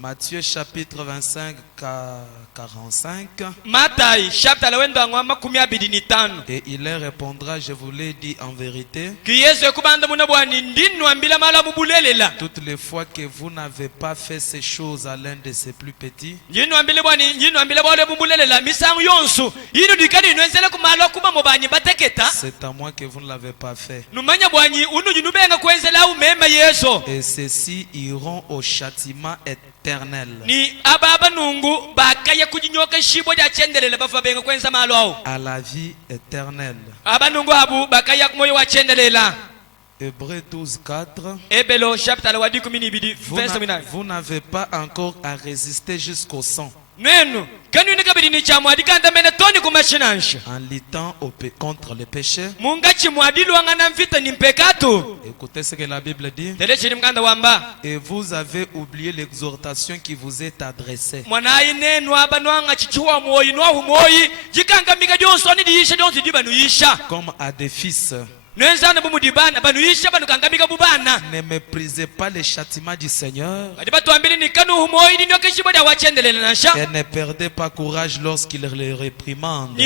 Matthieu chapitre 25, 45. Et il leur répondra, je vous l'ai dit en vérité, toutes les fois que vous n'avez pas fait ces choses à l'un de ces plus petits, c'est à moi que vous ne l'avez pas fait. Et ceux-ci iront au châtiment éternel, à la vie éternelle. Hébreux 12, 4. Vous n'avez pas encore à résister jusqu'au sang, en luttant contre le péché. Écoutez ce que la Bible dit. Et vous avez oublié l'exhortation qui vous est adressée, comme à des fils. Ne méprisez pas les châtiments du Seigneur, et ne perdez pas courage lorsqu'il les réprimande,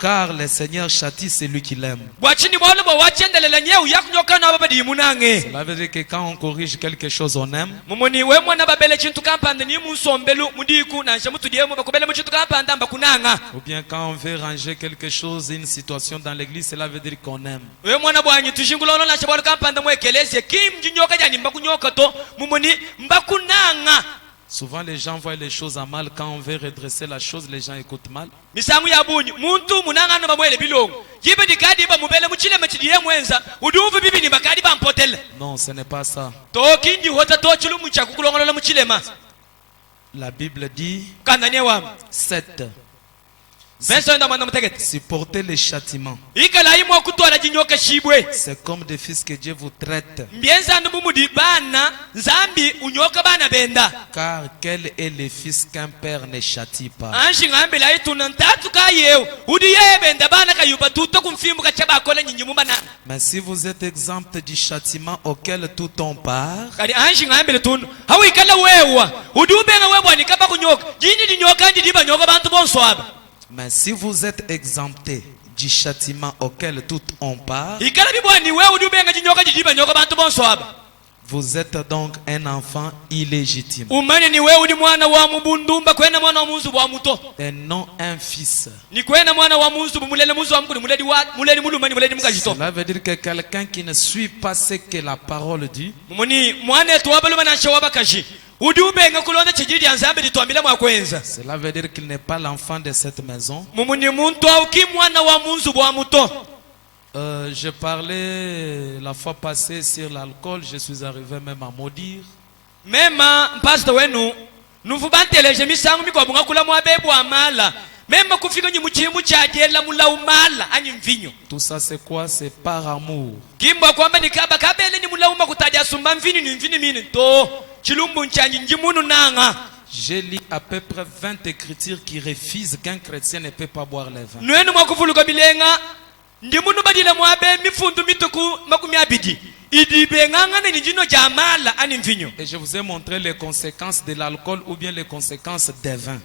car le Seigneur châtie celui qui l'aime. Cela veut dire que quand on corrige quelque chose, on aime. Ou bien quand on veut ranger quelque chose, une situation dans l'église, cela veut dire qu'on aime. Souvent les gens voient les choses à mal. Quand on veut redresser la chose, les gens écoutent mal. Non, ce n'est pas ça. La Bible dit 7. Supportez les châtiments. C'est comme des fils que Dieu vous traite. Car quel est le fils qu'un père ne châtie pas? Mais si vous êtes exempt du châtiment auquel tout on part, mais si vous êtes exempté du châtiment auquel tout on part, vous êtes donc un enfant illégitime et non un fils. Cela veut dire que quelqu'un qui ne suit pas ce que la parole dit, cela veut dire qu'il n'est pas l'enfant de cette maison. Je parlais la fois passée sur l'alcool, je suis arrivé même à maudire. Tout ça c'est quoi? C'est par amour. J'ai lu à peu près 20 écritures qui refusent qu'un chrétien ne peut pas boire le vin. Et je vous ai montré les conséquences de l'alcool ou bien les conséquences des vins.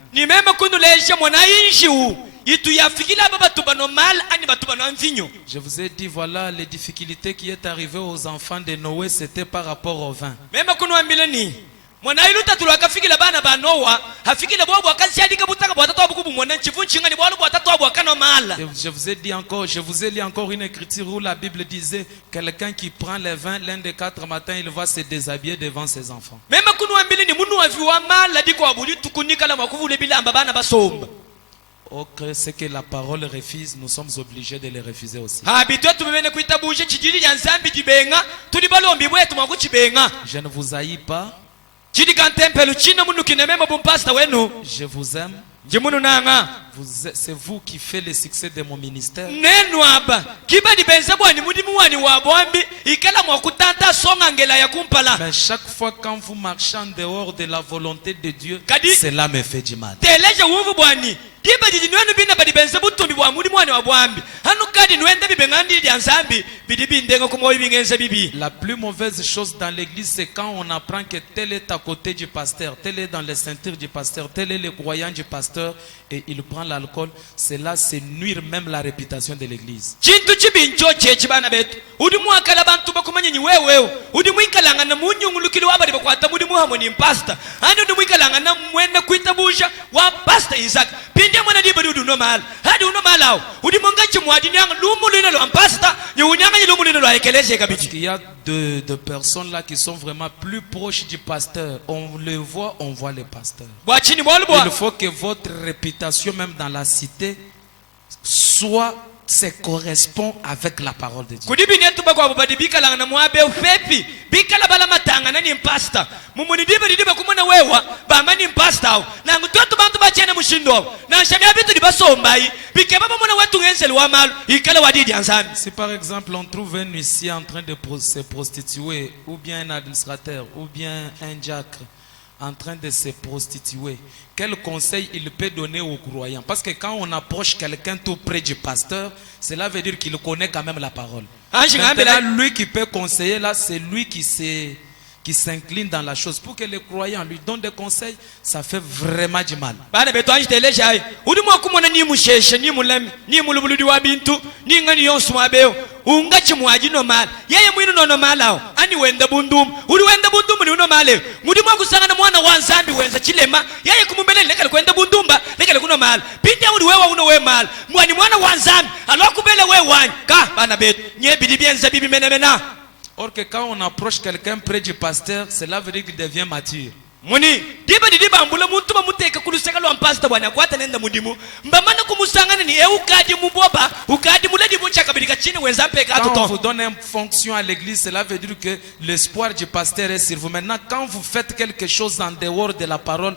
Je vous ai dit, voilà les difficultés qui est arrivées aux enfants de Noé, c'était par rapport au vin. Je vous ai dit encore, je vous ai lu encore une écriture où la Bible disait quelqu'un qui prend le vin l'un des 4 matins, il va se déshabiller devant ses enfants. Ok, ce que la parole refuse, nous sommes obligés de les refuser aussi. Je ne vous haïs pas. Je vous aime. C'est vous qui faites le succès de mon ministère. nenwaba kibadi benza bwani mudimu wani wabwambi ikala mwakutanta songa ngela ya kumpala Mais chaque fois quand vous marchez en dehors de la volonté de Dieu, Kadi- cela me fait du mal. teleje wuvu bwani dibadi dinwenu bina badi benza butumbi bwa mudimu wani wabwambi hanu kadi nwenda bibengandi lya nzambi bidibi ndenga kumoyi bingenza bibi. La plus mauvaise chose dans l'église, c'est quand on apprend que tel est à côté du pasteur, tel est dans les ceintures du pasteur, tel est le croyant du pasteur, et il prend l'alcool. Cela, c'est nuire même la réputation de l'église. chintu chibi ncho chechi bana betu udimu akala bantu bakumanyenyi wewewo udimu ikalanga na munyungulukili wabali bakwata mudimu hamwe ni pasta hani udimu ikalanga na mwene kuitabusha wa pasta Isaac pindi mwana dibadi uduno mala hadi uno malao udimu ngachi mwadini yang lumu lino lo pasta nyunyanga lumu lino lo ekeleze kabiti. Il y a de personnes là qui sont vraiment plus proches du pasteur. On le voit, on voit le pasteur. Bwa chini mwalubwa Il faut que votre réputation, même dans la cité, se correspond avec la parole de Dieu. kudibi netuba kwa bubadi bikalanga na mwabe ufepi bikala bala matanga na ni pasta mumuni diba kumona wewa bama ni pasta au na ngutoto bantu bachene mushindo na shamia bitu dibasombai bikeba bamona wetu ngenseli wa malu ikala wadidi anzami. Si par exemple on trouve un huissier en train de se prostituer, ou bien un administrateur, ou bien un diacre en train de se prostituer, quel conseil il peut donner aux croyants? Parce que quand on approche quelqu'un tout près du pasteur, cela veut dire qu'il connaît quand même la parole. Maintenant, lui qui peut conseiller là, c'est lui qui s'incline dans la chose. Pour que les croyants lui donnent des conseils, ça fait vraiment du mal. Bana beto anjiteleje hayi udimu akumona ni musheshe ni mulami ni mulubuludi wa bintu ni ngani yonsu mabeo ungachi mwaji no mala yeye mwinu no malao ani wenda bundum uri wenda bundum ni uno male mudimu akusanga na mwana wa nzambi wenza chilema yeye kumumbele lekale kwenda bundumba lekale kuno mala pindi uri wewa uno we mala mwani mwana wa nzambi alokubele we wani ka bana beto nye bidi bienza bibi menemena. Or que quand on approche quelqu'un près du pasteur, cela veut dire qu'il devient mature. Muni diba ambula muntu bamuteka kuluseka lwa mpasta bwana kwata nenda mudimu mbamana kumusangana ni ukadi muboba ukadi muladi buncha kabirika chini wenza peka Quand atoto. on vous donne une fonction à l'église, cela veut dire que l'espoir du pasteur est sur vous. Maintenant, quand vous faites quelque chose en dehors de la parole,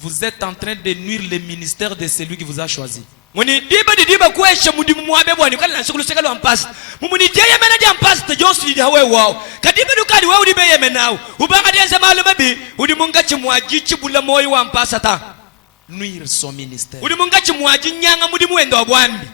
vous êtes en train de nuire le ministère de celui qui vous a choisi. Muni diba kuesha mudimu mwabe bwana kala nsukuluseka lwa mpasta mumuni jeye mena dia mpasta Johnson dia we wao kadiba dukali we udibe yemenao ubanga dienze malumabi udimunga chimwaji chibula moyo wa mpasta ta Nuire son ministère. udimunga chimwaji nyanga mudimu wendo wabwambi.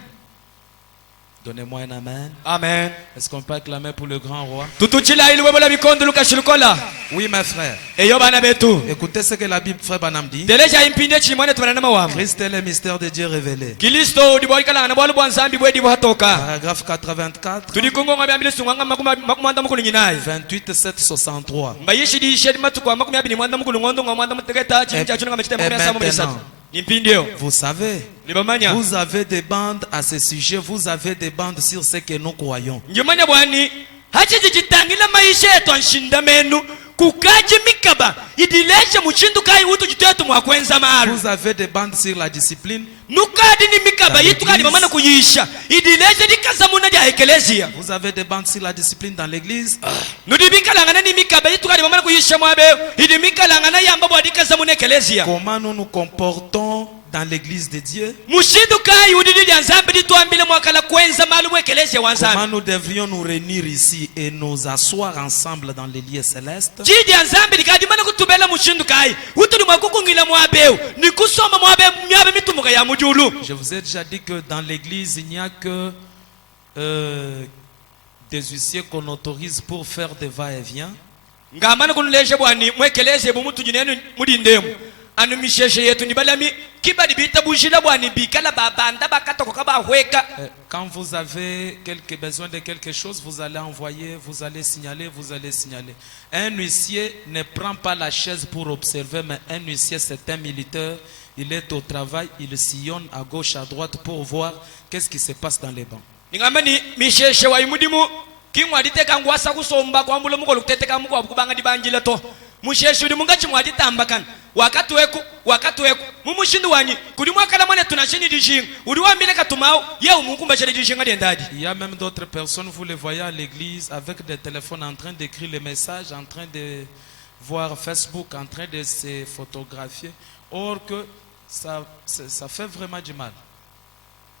Donnez-moi un amen. Amen. Est-ce qu'on peut acclamer pour le grand roi? Tutuchila ili webola bikondo lukashulukola Oui, mes frères. eyo bana betu Écoutez ce que la Bible, frère Banam dit. deleja impinde chimone tumanana mawamu Christ est le mystère de Dieu révélé. Kilisto diboikala na bwalu bwanzambi bwedi bwatoka Paragraphe 84, tulikongo ngabyambile sunganga makumanda mukulu nyinayi 28, 763. mbayishidi shedi matuko makumi abini mwanda mukulu ngondo mwanda mutegeta chinja chunga machitema Et mesa mumisa maintenant, nimpindio vous savez, libamanya vous avez des bandes à ce sujet, vous avez des bandes sur ce que nous croyons. njumanya bwani hachiji chitangila maisha yetu anshinda menu kukaji mikaba idileshe muchindu kai utu jitetu mwakwenza malu Vous avez des bandes sur la discipline, nukadi ni mikaba yitu kadi mamana kuyisha idileshe dikazamuna dia ekelezia vous avez des bandes sur la discipline dans l'église. nudibikalangana ni mikaba yitu kadi mamana kuyisha mwabe idibikalangana yamba bwadikazamuna ekelezia Comment nous nous comportons dans l'église de Dieu? mushindu kai udidi dia nzambi ditwambile mwakala kwenza malu ekelezia Comment wanzambi nous devrions nous réunir ici et nous asseoir ensemble dans les lieux célestes? chidi ya nzambi dikadi mana kutubela mushindu kai utudi mwakukungila mwabeu nikusoma mwabe myabe mitumuka ya mujulu. Je vous ai déjà dit que dans l'église, il n'y a que des huissiers qu'on autorise pour faire des va-et-vient. ngamana kunuleshe bwani mwekeleze bumutu jinenu mudindemu anu misheshe yetu nibalami kibali bitabushila bwani bikala babanda bakatoko kabahweka. Quand vous avez besoin de quelque chose, vous allez envoyer, vous allez signaler, vous allez signaler. Un huissier ne prend pas la chaise pour observer, mais un huissier, c'est un militaire. Il est au travail, il sillonne à gauche, à droite pour voir qu'est-ce qui se passe dans les bancs. Ngamani misheshe wa imudimu kimwadite kangwasa kusomba kwa mbulo mukolo kuteteka mukwa kubanga dibanjila to musheshe udi mungachi mwaditamba kan wakati weku mumushindu wani kudi mwakala mwana tunashini dijing udi wambile katumao ye umukumba shali dijinga diendadi. Il y a même d'autres personnes, vous les voyez à l'église avec des téléphones en train d'écrire les messages, en train de voir Facebook, en train de se photographier. Or que ça fait vraiment du mal.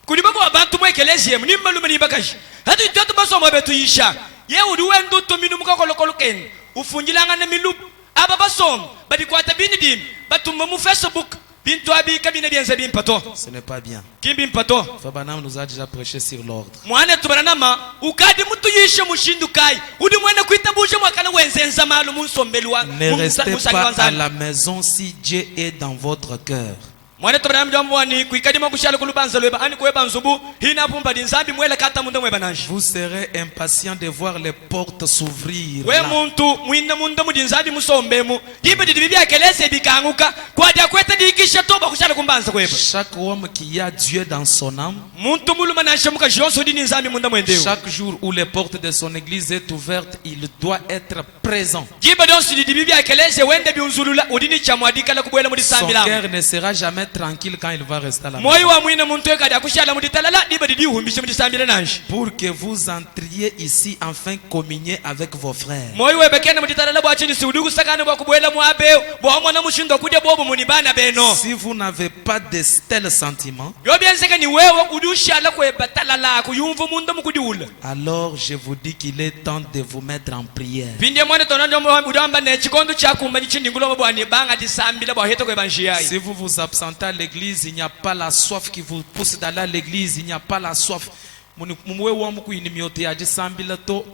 Kulibako abantu mu ekelezi emu nimmalume nibakashi hati tatu basoma betu yisha ye udi wendu to minu mukakolokolo ken ufunjilanga ne milu aba basom badikwata binidim batumba mu Facebook bintu abi kabine bienza bimpato. Ce n'est pas bien. Kimbi mpato Frère Branham nous a déjà prêché sur l'ordre. mwana tubaranama ukadi mutu yishe mushindukai udi mwene kuitabuje mwakana wenzenza malu munsombelwa Ne restez pas à la maison si Dieu est dans votre cœur. mwana tubaranama jamwani kuikadima kushala kulubanza lweba ani kweba nzubu hina pumba dinzambi mwela kata munda mweba nanji. Vous serez impatient de voir les portes s'ouvrir. We là. muntu mwinda munda mudinzambi musombemu dibe dibibi akelese bikanguka kwa dia kwete dikisha toba kushala kumbanza kweba. Chaque homme qui a Dieu dans son âme, Muntu muluma nashamuka jonso dini nzambi munda mwendeo. chaque jour où les portes de son église est ouverte, il doit être présent. Dibe donso dibibi akelese wende biunzulula udini chamwadika la kubwela Son mudisambi la. cœur ne sera jamais tranquille quand il va rester là. Moyo wa mwina muntu ekadi akushala muditalala dibe didi uhumbishe mudisambi la nanji. Pour que vous entriez ici enfin communier avec vos frères. Moyo webekena muditalala bwa chini siudugu sakane bwa kubwela mwabeo bwa mwana mushindo kudya bobo munibana beno. Si vous n'avez pas de tels sentiments, Yo bienzeka ni wewe udushala kwebatalala kuyumva munda mukudiula. alors je vous dis qu'il est temps de vous mettre en prière. Pindi mwana tonando udamba ne chikondo chakumba chindingulo bwani banga disambila bwa heto kwebanjiyai. Si vous vous absentez à l'église, il n'y a pas la soif qui vous pousse d'aller à l'église, il n'y a pas la soif.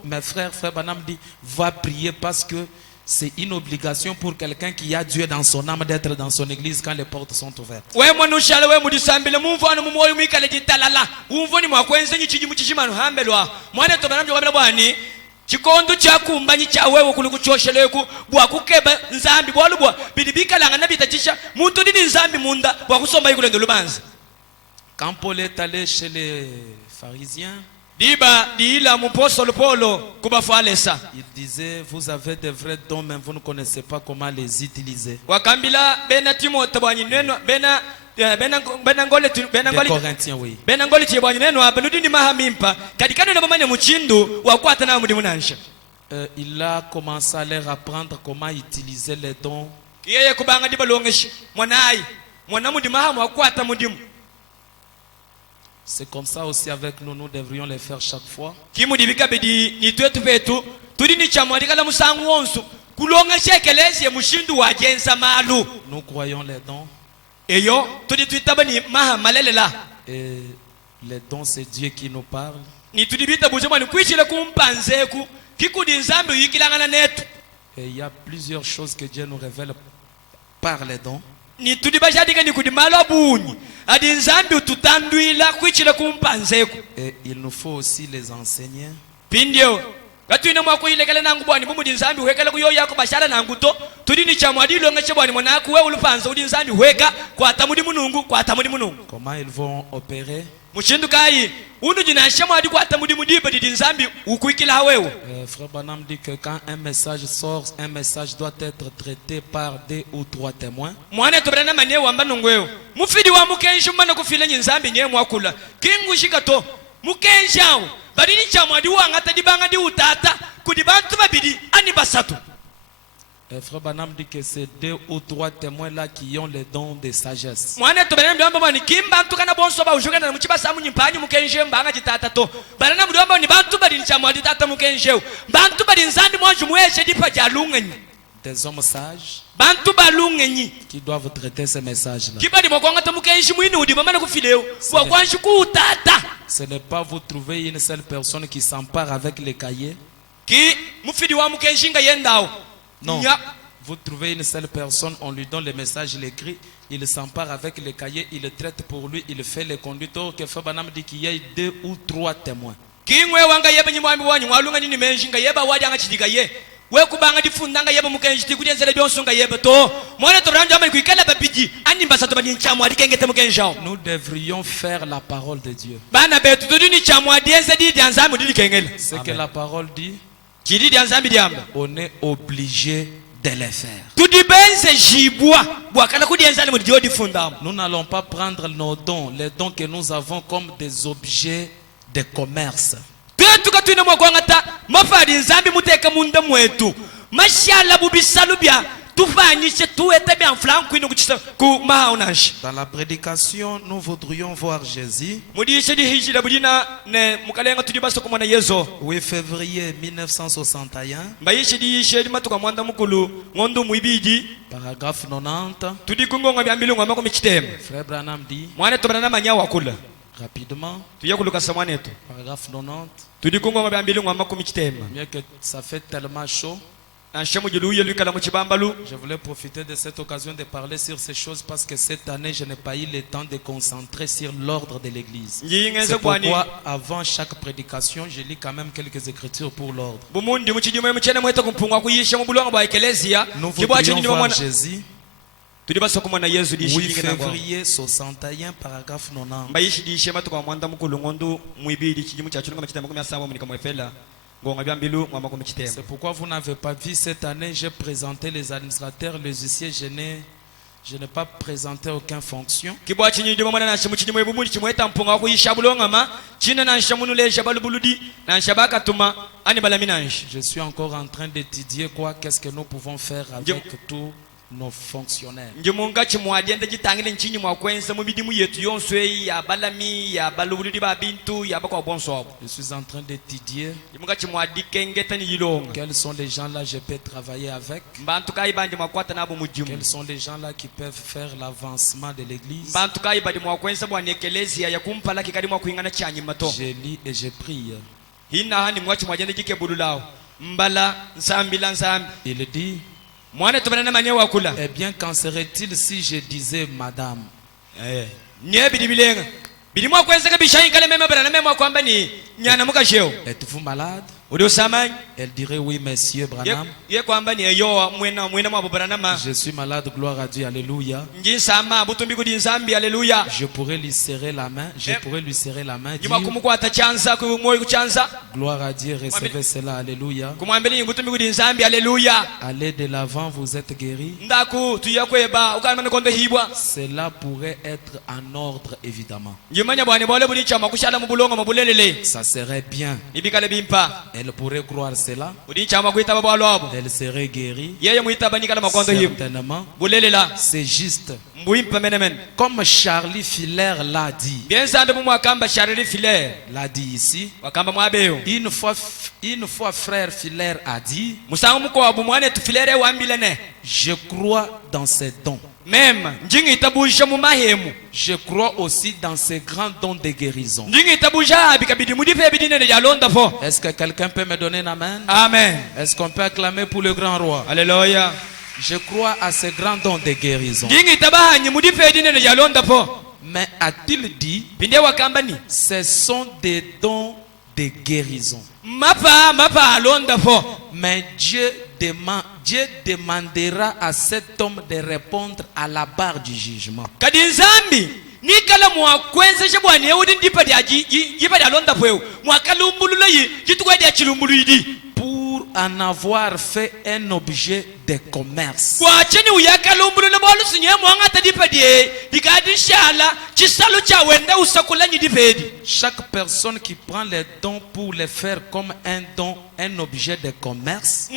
Mes frères, frère Branham dit, va prier parce que c'est une obligation pour quelqu'un qui a Dieu dans son âme d'être dans son église quand les portes sont ouvertes. We mwana ushala we mudisambile mumvano mumoyo mikale jitalala umvoni mwakwenze nyichiji muchishimano hambelwa mwana to banamjo kabila bwani chikondo chakumbanyi cha wewe kulikuchosheleku bwa kukeba nzambi bwalubwa bidibikalanga nabitachisha muntu dini nzambi munda bwa kusomba ikulendo lubanza. Quand Paul est allé chez les pharisiens, Diba diila mupostolo Paulo kubafalesa. il disait, vous avez de vrais dons mais vous ne connaissez pas comment les utiliser. Wakambila bena Timote bwanyi neno bena Les Corinthiens, oui. bena ngoli tie bwanyi neno abeludi ni mahamimpa kadikano na bamanya muchindu wakwata na mudi munansha. Il a commencé à leur apprendre comment utiliser les dons. Yeye kubanga diba longeshi mwanai mwana mudi mahamu wakwata mudimu. C'est comme ça aussi avec nous, nous devrions les faire chaque fois. Kimudibika bedi ni twetu petu tudini chamwadika la musangu wonsu kulonga shekelezi mushindu wa jensa malu. Nous croyons les dons. Eyo tudi twitaba ni maha malelela. Et les dons, c'est Dieu qui nous parle. Ni tudibita bujema ni kuichile kumpanzeku kikudi nzambi yikilangana netu. Et il y a plusieurs choses que Dieu nous révèle par les dons. Ni tudibashadika ni kudimalo bunyi adi nzambi ututandwila kuichile kumpanzeku. Et il nous faut aussi les enseigner. Pindio gatuina mwako ilekele nangu bwani bumudi nzambi wekele kuyo yako bashara nangu to tudini chamwadi longa chebwani mwanaku we ulupanza udi nzambi weka kwa tamudi munungu kwa tamudi munungu. Comment ils vont opérer? Mushindu kai unu jina chamwadi kwa tamudi mudiba di nzambi ukuikila hawewe. Frère Branham dit que quand un message sort, un message doit être traité par 2 ou 3 témoins. Mwana tobrana manye wamba nungweo mufidi wa mukenshi mana kufile nzambi nye mwakula kingu shikato mukenshao badini chamwadi wangata dibanga di utata kudibantu babidi ani basatu. Frère Branham dit que c'est 2 ou 3 témoins là qui ont les dons de sagesse. Mwana tobrana mbiamba mani kimba ntukana bonso ba ujuka na muchiba samu nyimpanyi mukenshe mbanga jitata to barana mbiamba ni bantu badini chamwadi tata mukenshe bantu badini nzambi mwanju mweshe dipa jalunganyi. Des hommes sages Bantu balungenyi qui doivent traiter ces messages-là. kibadi mwakwangata mukenshi mwini udima mana kufileo wakwanshi kuutata. Ce n'est pas vous trouver une seule personne qui s'empare avec les cahiers. Ki mufidi wa mukenshi nga yendao. Non. Nya. Vous trouvez une seule personne, on lui donne le message, il écrit, il s'empare avec les cahiers, il le traite pour lui, il fait les conducteurs. Que Frère Branham dit qu'il y ait 2 ou 3 témoins. Ki ngwe wanga yeba nyimwami wanyi walunga nini menshi nga yeba wadi anga chidika ye. We kubanga difunda nga yeba mukenshi tikudenzele byonso nga yeba to. Mwana to branja amani kuikala babiji ani mbasa to bani nchamu adikengete mukenshao. Nous devrions faire la parole de Dieu. Bana betu tudini chamu adienze di dianzamu didi kengele. Ce que la parole dit, Kidi dianzambi diamba. on est obligé de les faire. Tudibenze jibwa bwakala kudienzale mu diodi fundam. Nous n'allons pas prendre nos dons, les dons que nous avons comme des objets de commerce. Twetu katwina mwakwangata mafadi nzambi muteka munda mwetu mashala bubisalu bya Dans la prédication, nous voudrions voir Jésus. Oui, février 1961. Paragraphe 90. Frère Branham dit rapidement. Paragraphe 90. Bien que ça fait tellement chaud. Je voulais profiter de cette occasion de parler sur ces choses parce que cette année, je n'ai pas eu le temps de concentrer sur l'ordre de l'église. C'est pourquoi, avant chaque prédication, je lis quand même quelques écritures pour l'ordre. Nous voudrions voir Jésus. 8 février 61, paragraphe 90. C'est pourquoi vous n'avez pas vu cette année, j'ai présenté les administrateurs, les huissiers, je n'ai pas présenté aucune fonction. Je suis encore en train d'étudier qu'est-ce que nous pouvons faire avec tout nos fonctionnaires. Je suis en train d'étudier quels sont les gens là que je peux travailler avec. Quels sont les gens là qui peuvent faire l'avancement de l'église. Je lis et je prie. Il dit, eh bien, qu'en serait-il si je disais madame? Êtes-vous malade? Elle dirait oui, monsieur Branham. Je suis malade, gloire à Dieu, alléluia. Je pourrais lui serrer la main. Dire, gloire à Dieu, recevez cela, alléluia. Allez de l'avant, vous êtes guéri. Cela pourrait être en ordre, évidemment. Ça serait bien. Elle pourrait croire cela. Elle serait guérie. Certainement. C'est juste. Comme Charlie Filler l'a dit. L'a dit ici. Une fois frère Filler a dit, je crois dans ses dons. Je crois aussi dans ces grands dons de guérison. Est-ce que quelqu'un peut me donner un amen? Amen. Est-ce qu'on peut acclamer pour le grand roi? Alléluia. Je crois à ces grands dons de guérison. Mais a-t-il dit, ce sont des dons de guérison. Mais Dieu demandera à cet homme de répondre à la barre du jugement. Pour en avoir fait un objet de commerce. Chaque personne qui prend les dons pour les faire comme un don, un objet de commerce,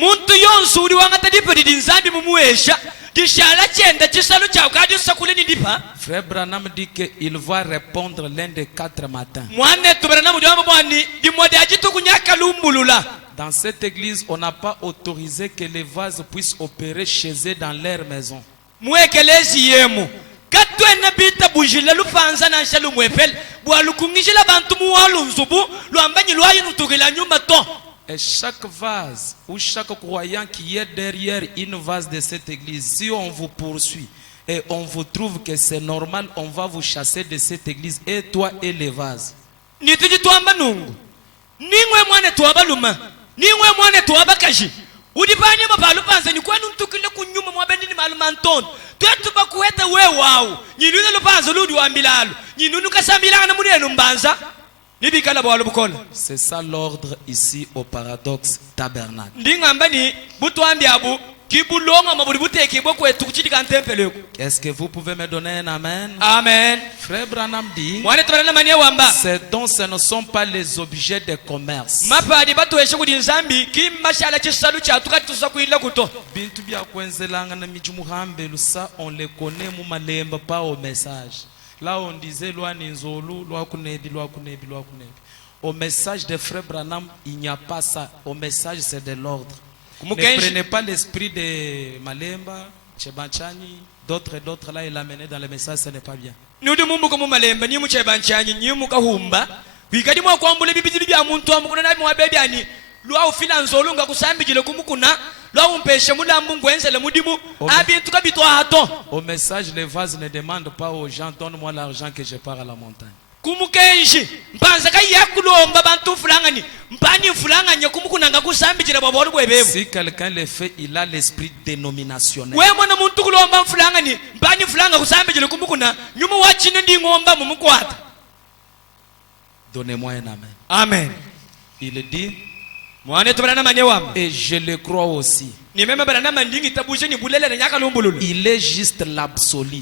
Frère Branham dit qu'il va répondre l'un des 4 matins. Dans cette église, on n'a pas autorisé que les vases puissent opérer chez eux dans leur maison. Et chaque vase ou chaque croyant qui est derrière une vase de cette église, si on vous poursuit et on vous trouve que c'est normal, on va vous chasser de cette église, et toi et les vases. C'est ça l'ordre ici au Paradoxe Tabernacle. kibulonga mabuli buteke bwo kwetu kuchitika ntempele ko. Est-ce que vous pouvez me donner un amen? Amen. Frère Branham dit, Mwana tubarana mania wamba. ces dons, ce ne sont pas les objets de commerce. Mapadi batuweshe kudi nzambi kimashala chisalu cha tukati tusakuila kuto. Bintu bya kwenzelanga na mijumuhambe lusa on les connaît mu malemba pas au message. Là on disait loi ninzolu, loi kunebi, loi kunebi, loi kunebi. Au message de Frère Branham, il n'y a pas ça. Au message, c'est de l'ordre. Ne prenez pas l'esprit de Malemba, Chebanchani, d'autres et d'autres là, il l'a mené dans le message, ce n'est pas bien. Nous devons comme Malemba, ni Chebanchani, ni Mukahumba. Oui, quand moi, quand vous le bibidi bien, mon toit, mon ami, mon bébé, loi au filan zolunga kusambi jile kumukuna, loi on pêche moula mungwense le mudimu, abi tout habito à ton. Au message, les vases ne demandent pas aux gens, donne-moi l'argent que je pars à la montagne. Kumukenji mpanza kai yakulomba bantu fulangani mpani fulanganya kumukunanga kusambijira babolu bwebebo. Si quelqu'un le fait, il a l'esprit dénominationnel. We mwana muntu kulomba fulangani mpani fulanga kusambijira kumukuna nyuma wachine ndi ngomba mumukwata. Donnez-moi un amen. Amen. Il dit, et je le crois aussi. Il est juste l'absolu.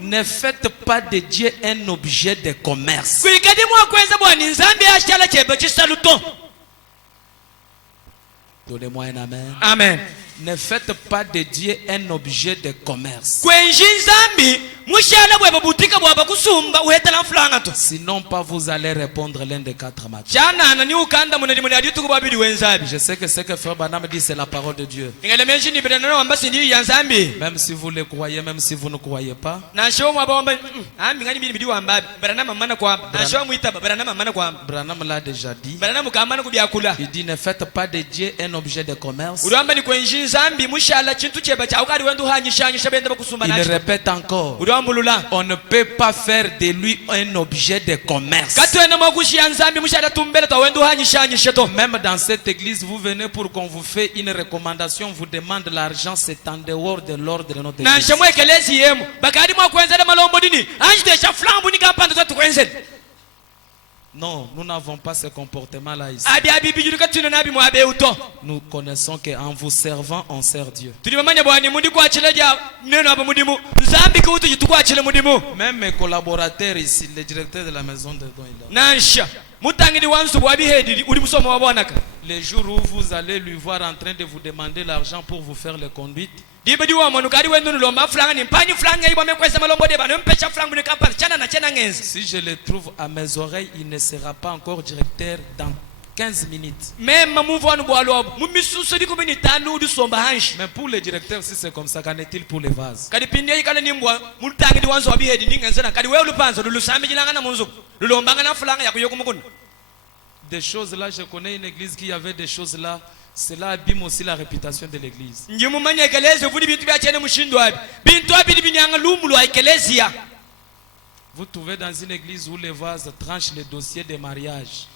Ne faites pas de Dieu un objet de commerce. Donnez-moi un amen. Amen. Ne faites pas de Dieu un objet de commerce. Sinon pas vous allez répondre l'un des 4 matchs. Je sais que ce que Frère Branham dit c'est la parole de Dieu. Même si vous le croyez, même si vous ne croyez pas. Branham l'a déjà dit. Il dit ne faites pas de Dieu un objet de commerce. Il répète encore. On ne peut pas faire de lui un objet de commerce. Même dans cette église, vous venez pour qu'on vous fait une recommandation, vous demande l'argent, c'est en dehors de l'ordre de notre église. Non, nous n'avons pas ce comportement-là ici. Nous connaissons qu'en vous servant, on sert Dieu. Même mes collaborateurs ici, le directeur de la maison de dons, les jours où vous allez lui voir en train de vous demander l'argent pour vous faire les conduites, si je le trouve à mes oreilles, il ne sera pas encore directeur dans 15 minutes. Mais pour le directeur, si c'est comme ça, qu'en est-il pour les vases? Des choses là, je connais une église qui avait des choses là. Cela abîme aussi la réputation de l'église. Vous trouvez dans une église où les vases tranchent les dossiers de mariage.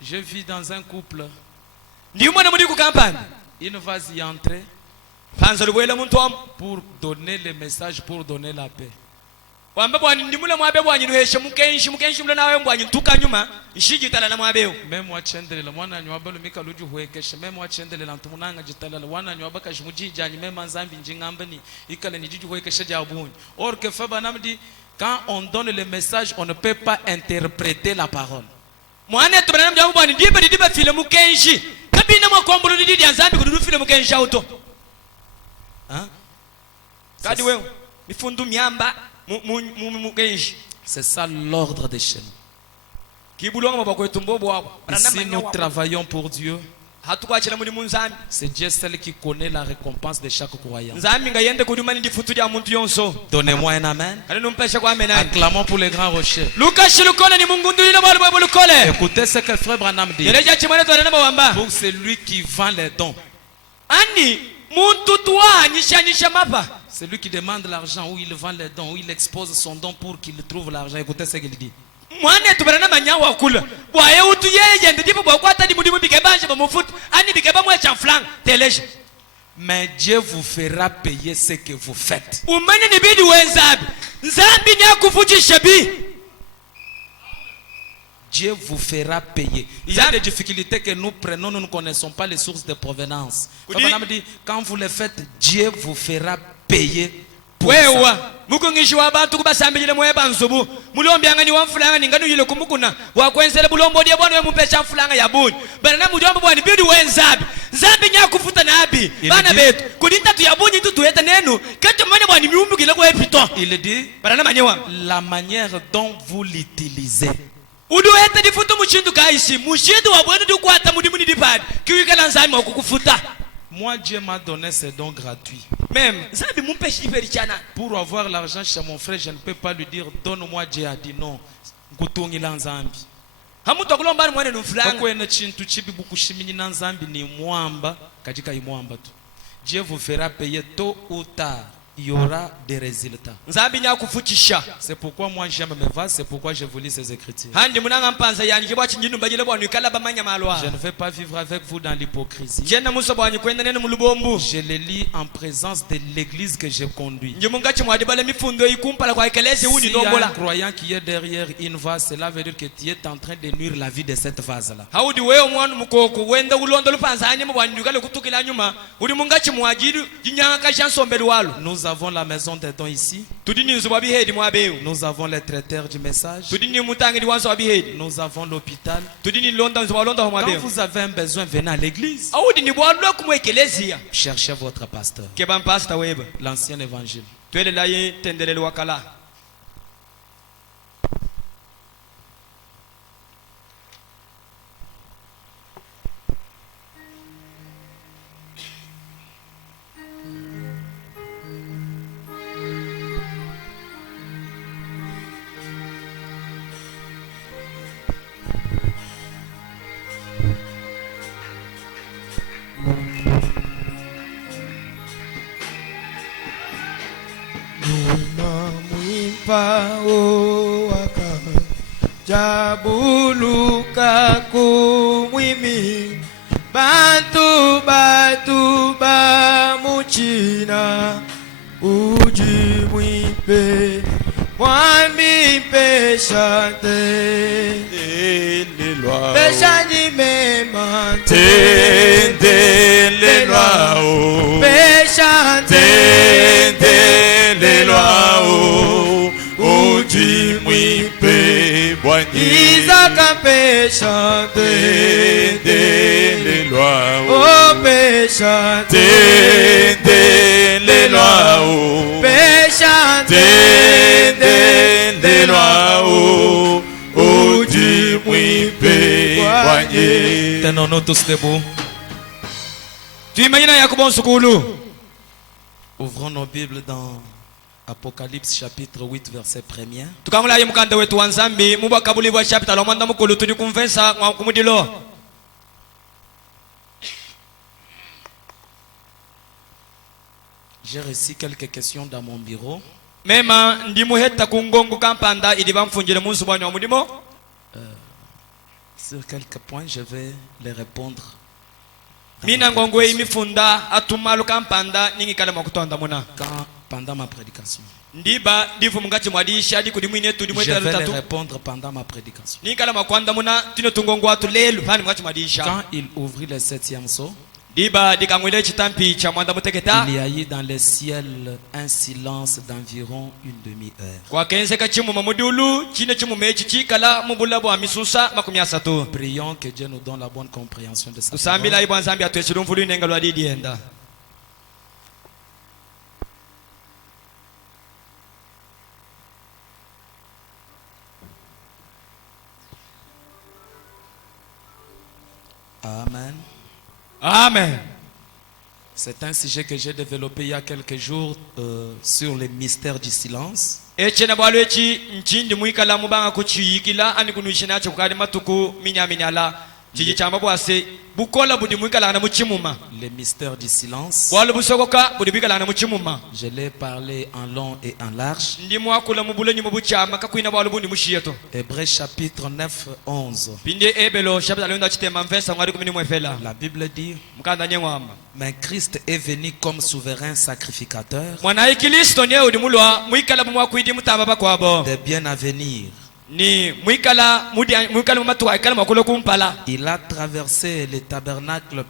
Je vis dans un couple. Une vase y entrait pour donner le message, pour donner la paix. Même moi chendele la mwana nywa mika luju huekesha même moi chendele la ntumunanga jitalala wana nywa baka shimuji jani même nzambi njingambani ikale ni juju huekesha jabuni. Or que Frère Branham dit quand on donne le message, on ne peut pas interpréter la parole. Hein? C'est ça l'ordre des chaînes. Ici nous travaillons pour Dieu. C'est Dieu seul qui connaît la récompense de chaque croyant. Donnez-moi un amen. Acclamons pour les grands rochers. Écoutez ce que Frère Branham dit. Pour celui qui vend les dons. C'est lui qui demande l'argent, où il vend les dons, où il expose son don pour qu'il trouve l'argent. Écoutez ce qu'il dit. Mais Dieu vous fera payer ce que vous faites. umanye nibidi wenzabi nzambi nyakuvugisha bi Dieu vous fera payer. Il y a des difficultés que nous prenons, nous ne connaissons pas les sources de provenance. Comme dit, quand vous le faites, Dieu vous fera payer pour ça. wewa mukungishiwa abantu kubasambijile mweba nzubu mulombyanga ni wamfulanga ninganu yile kumukuna wakwenzele bulombo dia bwana mupesha mfulanga ya bunyi bana na mujombo bwana bidi wenzabi nzambi nyakufuta nabi bana betu kudinta tu ya bunyi tu tueta nenu keto manya bwana miumbukile kwa epito Il dit bana na manyewa la manière dont vous l'utilisez. udueta difutu mushindu kaisi mushindu wa bwana dukwata mudimuni dipadi kiwikala nzambi wakukufuta. Moi, Dieu m'a donné ces dons gratuits. Même nzambi mumpeshi iberichana Pour avoir l'argent chez mon frère, je ne peux pas lui dire donne-moi. Dieu a dit non. Ngutungila nzambi. hamutu akulomba mwana numfulanga Kakwena chintu chibi bukushimini na nzambi ni mwamba katika imwamba tu. Dieu vous fera payer tôt ou tard. Il y aura des résultats. nzambi nyakufuchisha C'est pourquoi moi j'aime mes vases, c'est pourquoi je vous lis ces écritures. handi munanga mpanza yanyi kibwa chinjinu mbajile bwana ikala bamanya malwa Je ne vais pas vivre avec vous dans l'hypocrisie. jena muso bwanyi kwenda nene mulubombu Je les lis en présence de l'église que je conduis. nje mungachi mwadibale mifundo ikumpala kwa ekelezi uni S'il y a un nombola croyant qui est derrière une vase, cela veut dire que tu es en train de nuire la vie de cette vase-là. haudi wewe mwana mukoko wenda ulondo lupanza hanyuma bwanyi ndukale kutukila nyuma uli mungachi mwajidu jinyanga kashansombeli walo Nous avons la maison des dons ici. tudini nzu wabihedi mwabeu Nous avons les traiteurs du message. tudini mutangi diwanzo wabihedi Nous avons l'hôpital. tudini londa nzu walonda Quand mwabeu vous avez un besoin, venez à l'église. audi ni bwalwa kumwekelezia Cherchez votre pasteur. keba mpasta weba L'ancien évangile. twele laye tendelele wakala waka jabuluka kumwimi bantu batu bamuchina uji mwipe mwami peshante peshanyi mema Tendelelwa o peshante Tendelelwa o Uji mwipe bwanyi Isaka peshante Tendelelwa o Oh peshante Tendelelwa o peshante Tendelelwa o Uji mwipe bwanyi. Tenons-nous tous debout. tuimanyina yakubo nsukulu Ouvrons nos Bibles dans Apocalypse chapitre 8 verset 1er. tukangulaye mukanda wetu wa nzambi mubwakabuli bwa chapita lomwanda mukulu tuli kumvensa mwa kumudilo J'ai reçu quelques questions dans mon bureau. mema ndimuheta kungongo kampanda ili bamfunjile munsi bwanyi wa mudimo Sur quelques points, je vais les répondre. mina ngongwe imifunda atumalu kampanda ningikala mwakutonda muna Pendant ma prédication. ndiba ndivu mungachi mwadisha adi kudi mwine tudi Je mwetela vais les tatu répondre pendant ma prédication. ningikala mwakwanda muna tino tungongo watu lelu hani mungachi mwadisha Quand il ouvrit le septième sceau, ndiba dikangwile chitampi cha mwanda muteketa il y a eu dans le ciel un silence d'environ une demi-heure. kwa kenzeka chimu mamudulu chine chimu mechi chikala mubula bwa misusa makumi asatu Prions que Dieu nous donne la bonne compréhension de sa tusambila parole. ibwa nzambi atweshilu mfulu inenga lwa didienda Amen. amen. C'est un sujet que j'ai développé il y a quelques jours sur les mystères du silence. echena bwalwechi nchindi mwikala mubanga kuchiyikila ani kunuishinacho kukali matuku minyaminyala chichamba bwase bukola budi mwikala na muchimuma Les mystères du silence. bwalo busokoka budi bikala na muchimuma Je l'ai parlé en long et en large. ndimu akula mubulenyi mubuchama kakwina bwalo bundi mushiyeto Hébreux chapitre 9, 11. pinde ebelo shabda lendo chitema mvesa ngari kumini mwefela La Bible dit, mukanda nyengwamba mais Christ est venu comme souverain sacrificateur mwana ikilisto ne udi mulwa mwikala bumwa kuidi mutaba bakwabo des biens à venir. ni mwikala mumatwa ikala makulo kumpala Il a traversé les tabernacles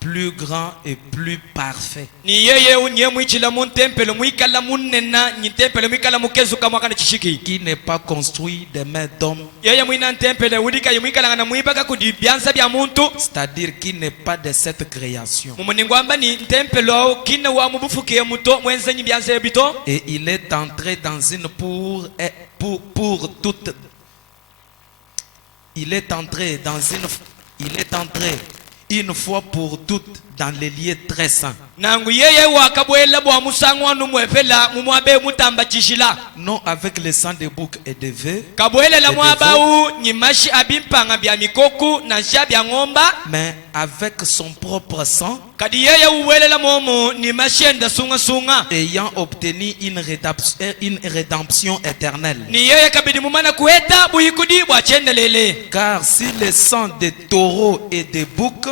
plus grand et plus parfait. ni yeye unye mwichila muntempelo mwikala munena nyitempelo mwikala mukezuka mwakana chishiki Qui n'est pas construit des mains d'hommes, yeye mwina ntempele udika mwikala ngana mwibaka kudi byanza bya muntu c'est-à-dire qui n'est pas de cette création. mumuningwamba ni ntempelo kina wa mubufukiye muto mwenzenyi byanza bito Et il est entré dans une pour toute. Il est entré une fois pour toutes dans les lieux très saints. nangu yeye wakabwela bwa musangwa numwefela mumwabe mutamba chishila Non avec le sang des boucs et des veaux, kabwela la Et mwabau nyimashi abimpanga bya mikoku na sha bya ngomba mais avec son propre sang, kadi yeye uwelela momo ni mashenda sunga sunga ayant obtenu une rédemption éternelle. ni yeye kabidi mumana kueta buhikudi bwa chendelele Car si le sang des taureaux et des boucs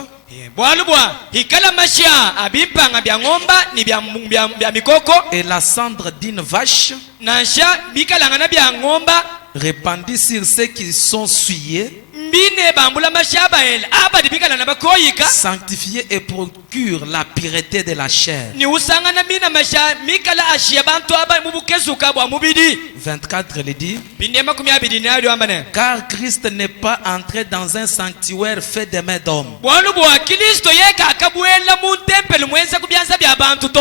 bwalubwa hikala mashia abimpanga bya ngomba ni bya mikoko et la cendre d'une vache na sha bikalanga na bya ngomba répandue sur ceux qui sont souillés, mbine bambula mashia baela abadi bikala na bakoyika sanctifiés et procurent la pureté de la chair. ni usanga na mina mashia mikala ashia bantu aba mubukezuka bwa mubidi 24 le dit, binde makumi abidi nayo ambane car Christ n'est pas entré dans un sanctuaire fait de mains d'hommes, bwalubwa kristo yeka akabwela mu tempelo mwenza kubyanza bya bantu to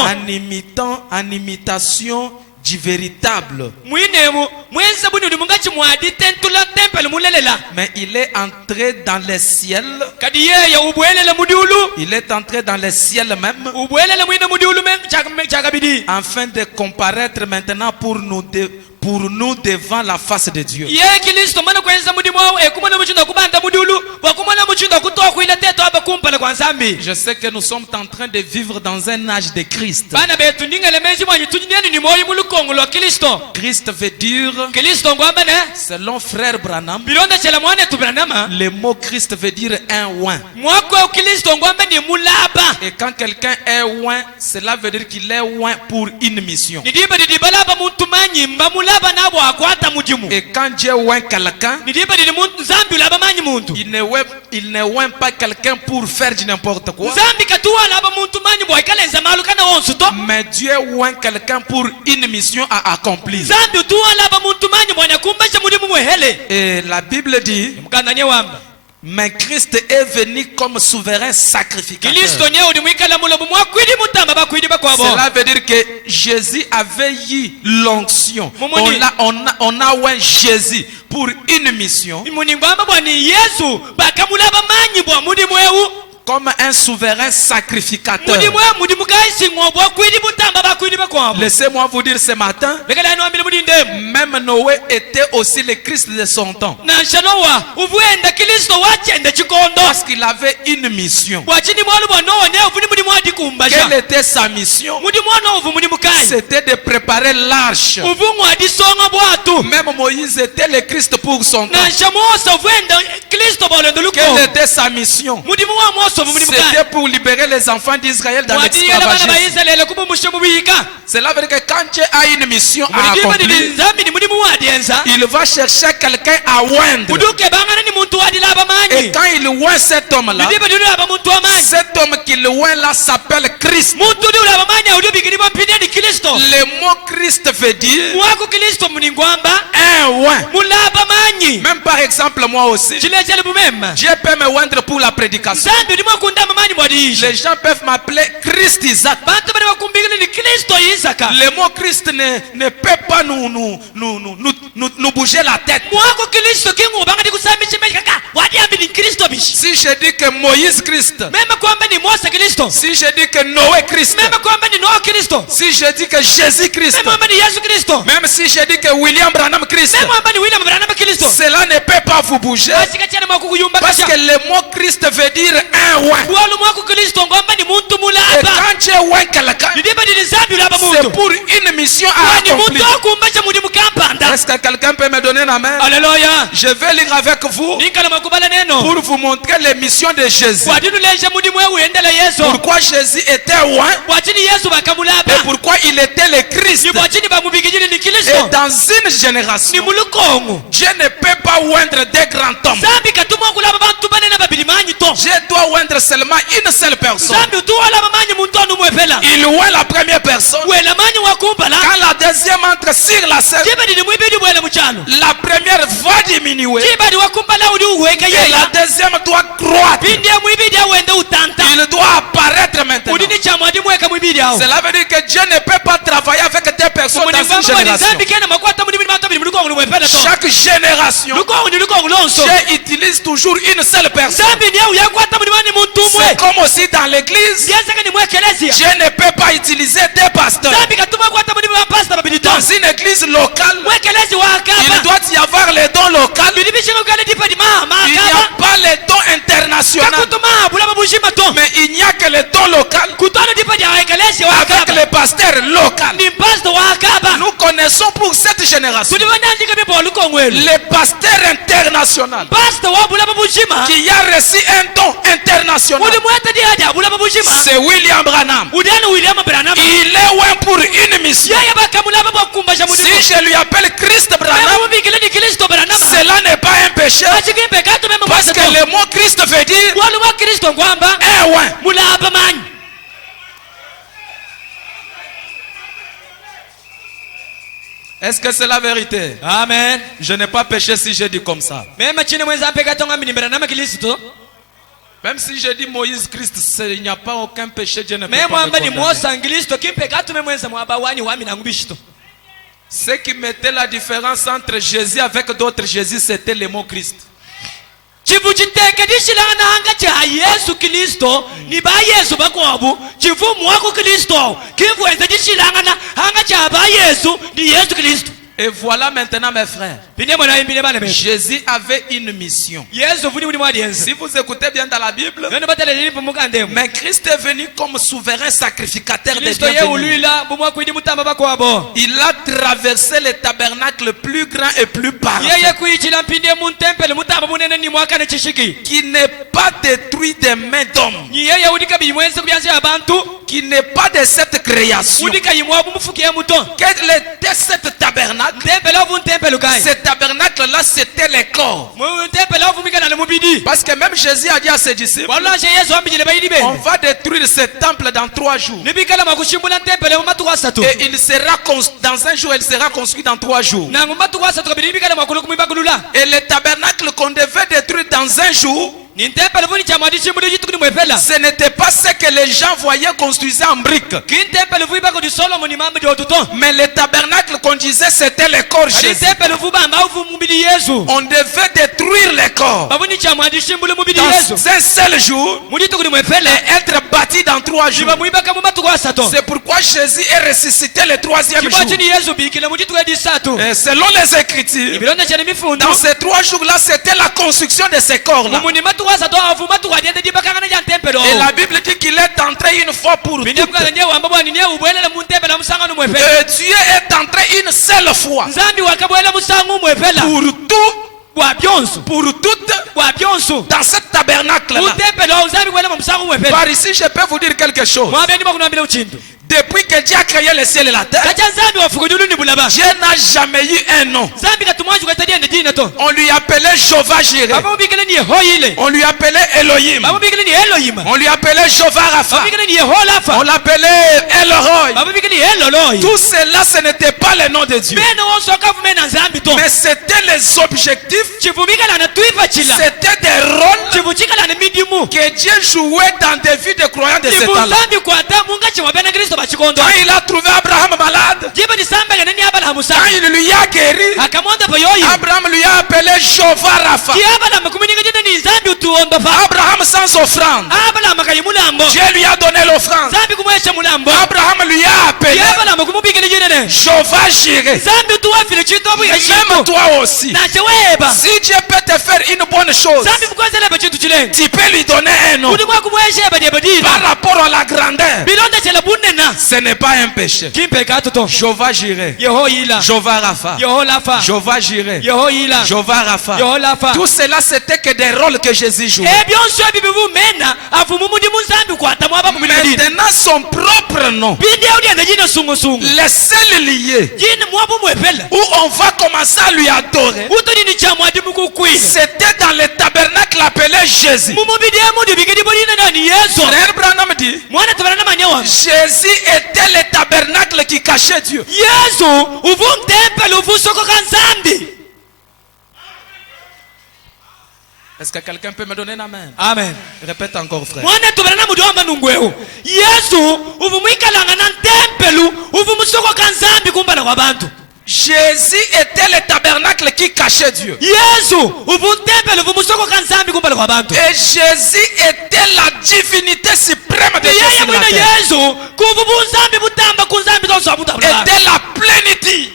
en imitation du véritable, mwinemu mwenza buni mungachi mwadi tentula tempelo mulelela mais il est entré dans les ciels, kadi yeye ubwelela mudiulu il est entré dans les ciels même, ubwelela mwine mudiulu men chakabidi afin de comparaître maintenant pour nous devant la face de Dieu. ye kristo mana kwenza mudimu ekumana muchindo kubanda mudiulu wakumana muchindo kutoa kuila teto aba kumpala kwa nzambi Je sais que nous sommes en train de vivre dans un âge de Christ. bana betu ndingele meji mwanyi tunyeni ni moyo mulukongo lwa kristo Christ veut dire, kristo ngwamba ne selon frère Branham, bilonda chela mwane tubranama le mot Christ veut dire un oint. mwako kristo ngwamba ni mulaba Et quand quelqu'un est oint, cela veut dire qu'il est oint pour une mission. nidiba dibalaba muntu manyi mba mulaba nabo akwata mujimu Et quand Dieu oint quelqu'un, nidiba didi muntu zambi ulaba manyi muntu il ne oint pas quelqu'un pour faire du n'importe quoi. zambi katuwa laba muntu manyi bwa ikalenza malu kana wonsu to Mais Dieu oint quelqu'un pour une mission à accomplir. zambi tuwa laba muntu manyi bwa nyakumbasha mudimu mwehele Et la Bible dit, mukanda nyewamba mais Christ est venu comme souverain sacrificateur. kristo nye udi mwikala mulobu mwakwidi mutamba bakwidi bakwabo Cela veut dire que Jésus avait eu l'onction. On a oint Jésus pour une mission, muningwamba bwani yesu bakamulaba manyi bwa mudimu ewu comme un souverain sacrificateur. mudimu kaisi ngobwa kwidi mutamba bakwidi bakwabo Laissez-moi vous dire ce matin, bekala no ambile mudindem même Noé était aussi le Christ de son temps. na shanowa uvuenda kristo wachende chikondo Parce qu'il avait une mission. bwachini mwalu bwa no ne uvuni mudimu adi kumbasha Quelle était sa mission? mudimu no uvu mudimu kai C'était de préparer l'arche. uvu ngwadi songa bwatu Même Moïse était le Christ pour son temps. na shamosa uvuenda kristo bolendo luko Quelle était sa mission? mudimu wa moso mudimu kai C'était pour libérer les enfants d'Israël dans mwadi yala bana ba l'esclavagisme. israeli kubumusha mubika Cela veut dire que quand Dieu a une mission à mudimu accomplir, didi nzambi ni mudimu wadi enza il va chercher quelqu'un à oindre. muduke bangana ni muntu wadi laba Et manyi quand il oint cet homme-là, mudimu didi laba muntu wa manyi cet homme qu'il oint là s'appelle Christ. muntu didi laba manyi udi bigiri bwa pideni kristo Le mot Christ veut dire mwako kristo muningwamba un oint. mulaba manyi Même par exemple, moi aussi, chile chele bumema Dieu peut me oindre pour la prédication. zambi udi Les gens peuvent m'appeler Christ Isaac. Le mot Christ ne peut pas nous bouger la tête. Si je dis que Moïse Christ, si je dis que Noé Christ, si je dis que Jésus Christ, même si je dis que William Branham Christ, cela ne peut pas vous bouger. Parce que le mot Christ veut dire un oint. Et quand tu es oint quelqu'un, c'est pour une mission à accomplir. Est-ce que quelqu'un peut me donner la main? Alléluia. Je vais lire avec vous pour vous montrer les missions de Jésus. Pourquoi Jésus était oint et pourquoi il était le Christ. Et dans une génération, Dieu ne peut pas oindre des grands hommes. Dieu doit oindre seulement une seule personne. Il oint la première personne. Quand la deuxième entre sur la scène, la première va diminuer et la deuxième doit croître. Il doit apparaître maintenant. Cela veut dire que Dieu ne peut pas travailler avec des personnes dans une génération. Chaque génération, Dieu utilise toujours une seule personne. C'est comme aussi dans l'église, Dieu ne peut pas utiliser des pasteurs. Dans une église locale, il doit y avoir les dons locaux. Il n'y a pas les dons internationaux. Mais il n'y a que les dons locaux avec les pasteurs locaux. Nous connaissons pour cette génération les pasteurs internationaux qui a reçu un don international. C'est William Branham. Il est loin pour une mission. Si je lui appelle Christ Branham, cela n'est pas un péché. Parce que le mot Christ veut dire un oint. Est-ce que c'est la vérité? Amen. Je n'ai pas péché si je dis comme ça. Même si je dis Moïse Christ, il n'y a pas aucun péché. Dieu ne peut pas me condamner. Ce qui mettait la différence entre Jésus avec d'autres Jésus, c'était le mot Christ. Et voilà maintenant mes frères, Jésus avait une mission. Si vous écoutez bien dans la Bible, mais Christ est venu comme souverain sacrificateur des bienvenus. Il a traversé le tabernacle plus grand et plus parfait, qui n'est pas détruit des mains d'hommes, qui n'est pas de cette création. Quel était cette tabernacle? Ce tabernacle-là, c'était les corps. Parce que même Jésus a dit à ses disciples, on va détruire ce temple dans 3 jours. Et il sera dans un jour, il sera construit dans 3 jours. Et le tabernacle qu'on devait détruire dans un jour, ce n'était pas ce que les gens voyaient construisé en briques. Mais le tabernacle qu'on disait, c'était le corps Jésus. On devait détruire les corps dans un seul jour et être bâti dans 3 jours. C'est pourquoi Jésus est ressuscité le 3e jour. Et selon les Écritures, dans ces 3 jours-là, c'était la construction de ces corps-là. Et la Bible dit qu'il est entré une fois pour toutes. Et Dieu est entré une seule fois pour toutes dans ce tabernacle-là. Par ici, je peux vous dire quelque chose. Depuis que Dieu a créé le ciel et la terre, Dieu n'a jamais eu un nom. On lui appelait Jéhovah Jireh. On lui appelait Elohim. On lui appelait Jéhovah Rapha. On l'appelait El Roi. Tout cela, ce n'était pas le nom de Dieu. Mais c'était les objectifs. C'était des rôles que Dieu jouait dans des vies de croyants de ce temps-là. Quand il a trouvé Abraham malade, quand il lui a guéri, Abraham lui a appelé Jéhovah Rapha. Abraham sans offrande, Dieu lui a donné l'offrande. Abraham lui a appelé Jéhovah Jireh. Même toi aussi, si Dieu peut te faire une bonne chose, tu peux lui donner un nom par rapport à la grandeur. Ce n'est pas un péché. Jéhovah Jireh, Jéhovah Rapha, Jéhovah Jireh, Jéhovah Rapha. Tout cela, c'était que des rôles que Jésus jouait. Maintenant, son propre nom, le seul lié où on va commencer à lui adorer, c'était dans le tabernacle appelé Jésus. Frère Branham dit, Jésus était le tabernacle qui cachait Dieu. Est-ce que quelqu'un peut me donner un amen? Amen. Répète encore, frère. Jésus était le tabernacle qui cachait Dieu. Et Jésus était la divinité suprême de Dieu sur la terre. Était la plénitude.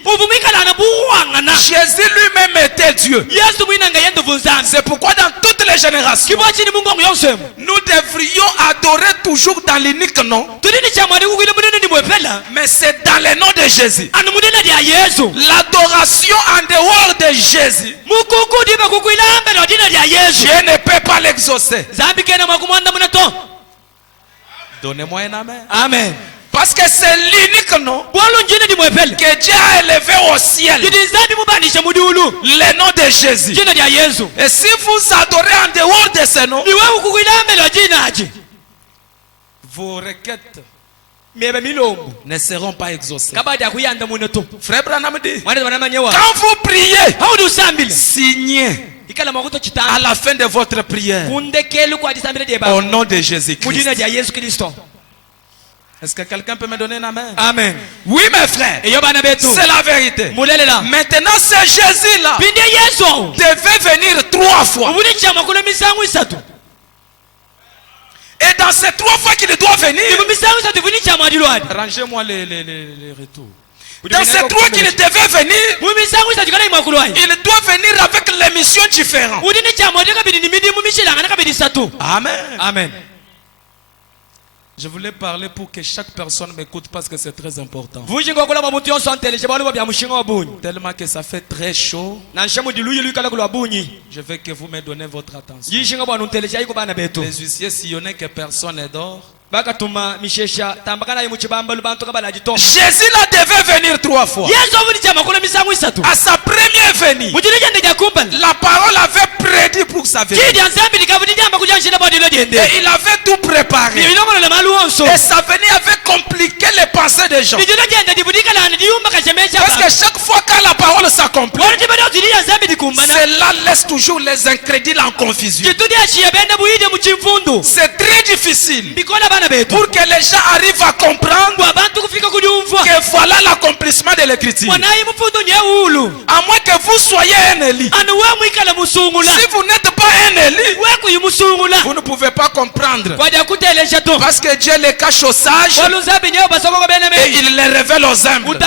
Jésus lui-même était Dieu. C'est pourquoi dans toutes les générations, nous devrions adorer toujours dans l'unique nom. Mais c'est dans le nom de Jésus. L'adoration en dehors de Jésus, Dieu ne peut pas l'exaucer. Donnez-moi un amen. Amen. Parce que c'est l'unique nom que Dieu a élevé au ciel. Le nom de Jésus. Et si vous adorez en dehors de ce nom, vos requêtes ne seront pas exaucées. Frère Branham dit, quand vous priez, signez à la fin de votre prière au nom de Jésus-Christ. Est-ce que quelqu'un peut me donner un amen? Amen. Oui, mes frères, c'est la vérité. Maintenant, ce Jésus-là devait venir 3 fois. Et dans ces 3 fois qu'il doit venir, rangez-moi les retours. Dans ces 3 qu'il devait venir, il doit venir avec les missions différentes. Amen. Amen. Je voulais parler pour que chaque personne m'écoute parce que c'est très important. Tellement que ça fait très chaud. Je veux que vous me donnez votre attention. Les huissiers sillonnaient que personne ne dort. Jésus là devait venir 3 fois. À sa première venue, la parole avait prédit pour sa venue. Et il avait tout préparé. Et sa venue avait compliqué les pensées des gens. Parce que chaque fois que la parole s'accomplit, cela laisse toujours les incrédules en confusion. C'est très difficile pour que les gens arrivent à comprendre que voilà l'accomplissement de l'écriture. À moins que vous soyez un Élie. Si vous n'êtes pas un Élie, vous ne pouvez pas comprendre. Parce que Dieu les cache aux sages et il les révèle aux humbles.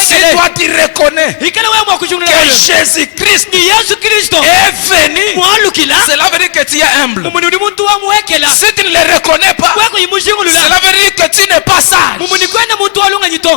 Si toi tu reconnais que Jésus-Christ est venu, cela veut dire que tu es humble. Si tu ne le reconnais pas, cela veut dire que tu n'es pas sage.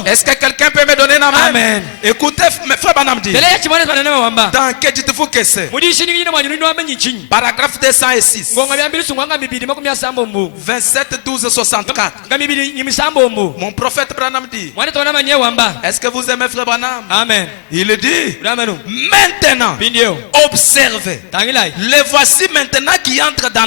Est-ce que quelqu'un peut me donner un amen? Amen. Écoutez, mes frères Banam dit. Tele ya chimwana twanana wamba. Dans que dites-vous que c'est? Mudishi ni nyina mwanyu ndo amenyi chinyi. Paragraphe 206. Ngonga byambiri sungwanga mibiri makumya sambo mu. 27 12 64. Ngamibiri nyimisambo mu. Mon prophète Branham dit. Mwana twana manye wamba. Est-ce que vous aimez frère Branham? Amen. Il dit. Ramanu. Maintenant, Bindio. observez. Tangilai. Les voici maintenant qui entrent dans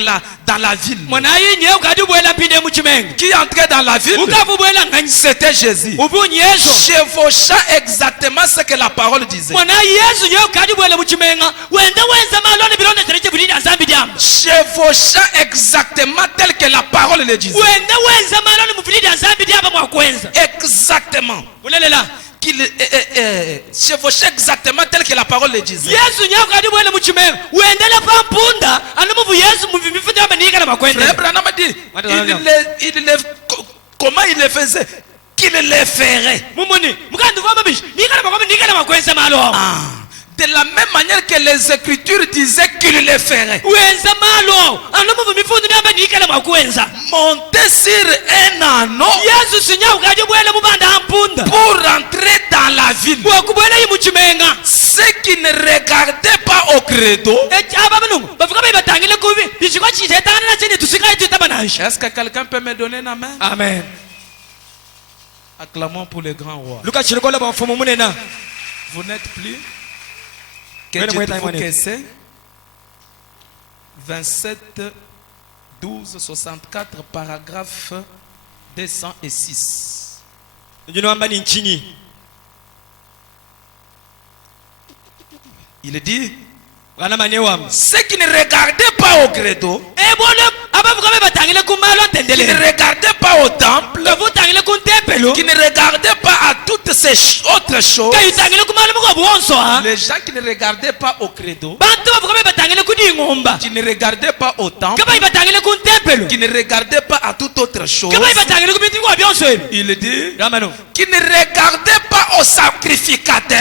la ville. Mwana yi nye ukadi bwela pinde mu chimenga. Qui entrait dans la ville? Ukavu bwela ngani. C'était Jésus. Ubunyi Yesu. Chevauchant exactement ce que la parole disait. Mwana Yesu nye ukadi bwela mu chimenga. Wenda wenza malone bilonde tereche bulini azambi diamba. Chevauchant exactement tel que la parole le disait. Wenda wenza malone mu bulini azambi diamba mwa kwenza. Exactement. Ulelela. Qu'il chevauchait exactement tel que la parole le disait. Yesu nye ukadi bwela mu chimenga. Wenda la pampunda anamuvu Yesu mu bifundi amanika na makwenda. Frère Branham dit, comment il le faisait? Qu'il le ferait. Mumuni, mukandu vama bish. Nika na makwenza malo. De la même manière que les Écritures disaient qu'il le ferait. Wenza malo. Anamuvu mifundi amanika na makwenza. Monter sur un anneau Yesu sinya ukadi bwela mubanda ampunda. pour rentrer dans la ville. Wakubwela yi mu chimenga. Ceux qui ne regardaient pas au credo. Est-ce que quelqu'un peut me donner un amen? Amen. Acclamons pour le grand roi. Vous n'êtes plus. Que dites-vous que c'est? 27 12 64 paragraphe 206. Il dit ceux qui ne regardaient pas au credo, qui ne regardaient pas au temple, qui ne regardaient pas à toutes ces autres choses, les gens qui ne regardaient pas au credo, qui ne regardaient pas au temple, qui ne regardaient pas à toute autre chose, il dit qui ne regardaient pas au sacrificateur,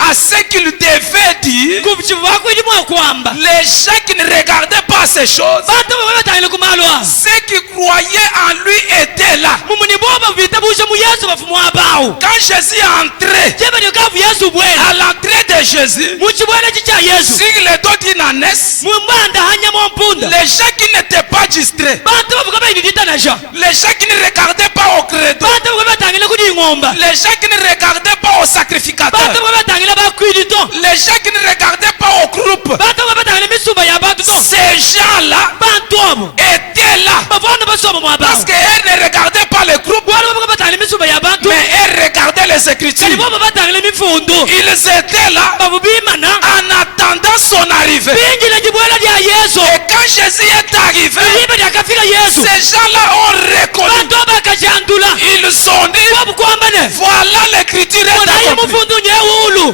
à ce qu'il devait dire. Les gens qui ne regardaient pas à ces choses, ceux qui croyaient en lui étaient là. Quand Jésus est entré, à l'entrée de Jésus, sur le dos d'une ânesse, les gens qui n'étaient pas distraits, les gens qui ne regardaient pas au credo, les gens qui ne regardaient pas au sacrificateur, les gens qui ne regardaient pas au groupe, ces gens-là étaient là parce qu'elles ne regardaient pas le groupe, mais elles regardaient les Écritures. Ils étaient là en attendant son arrivée. Et quand Jésus est arrivé, ces gens-là ont reconnu. Ils ont dit, voilà l'écriture est accomplie.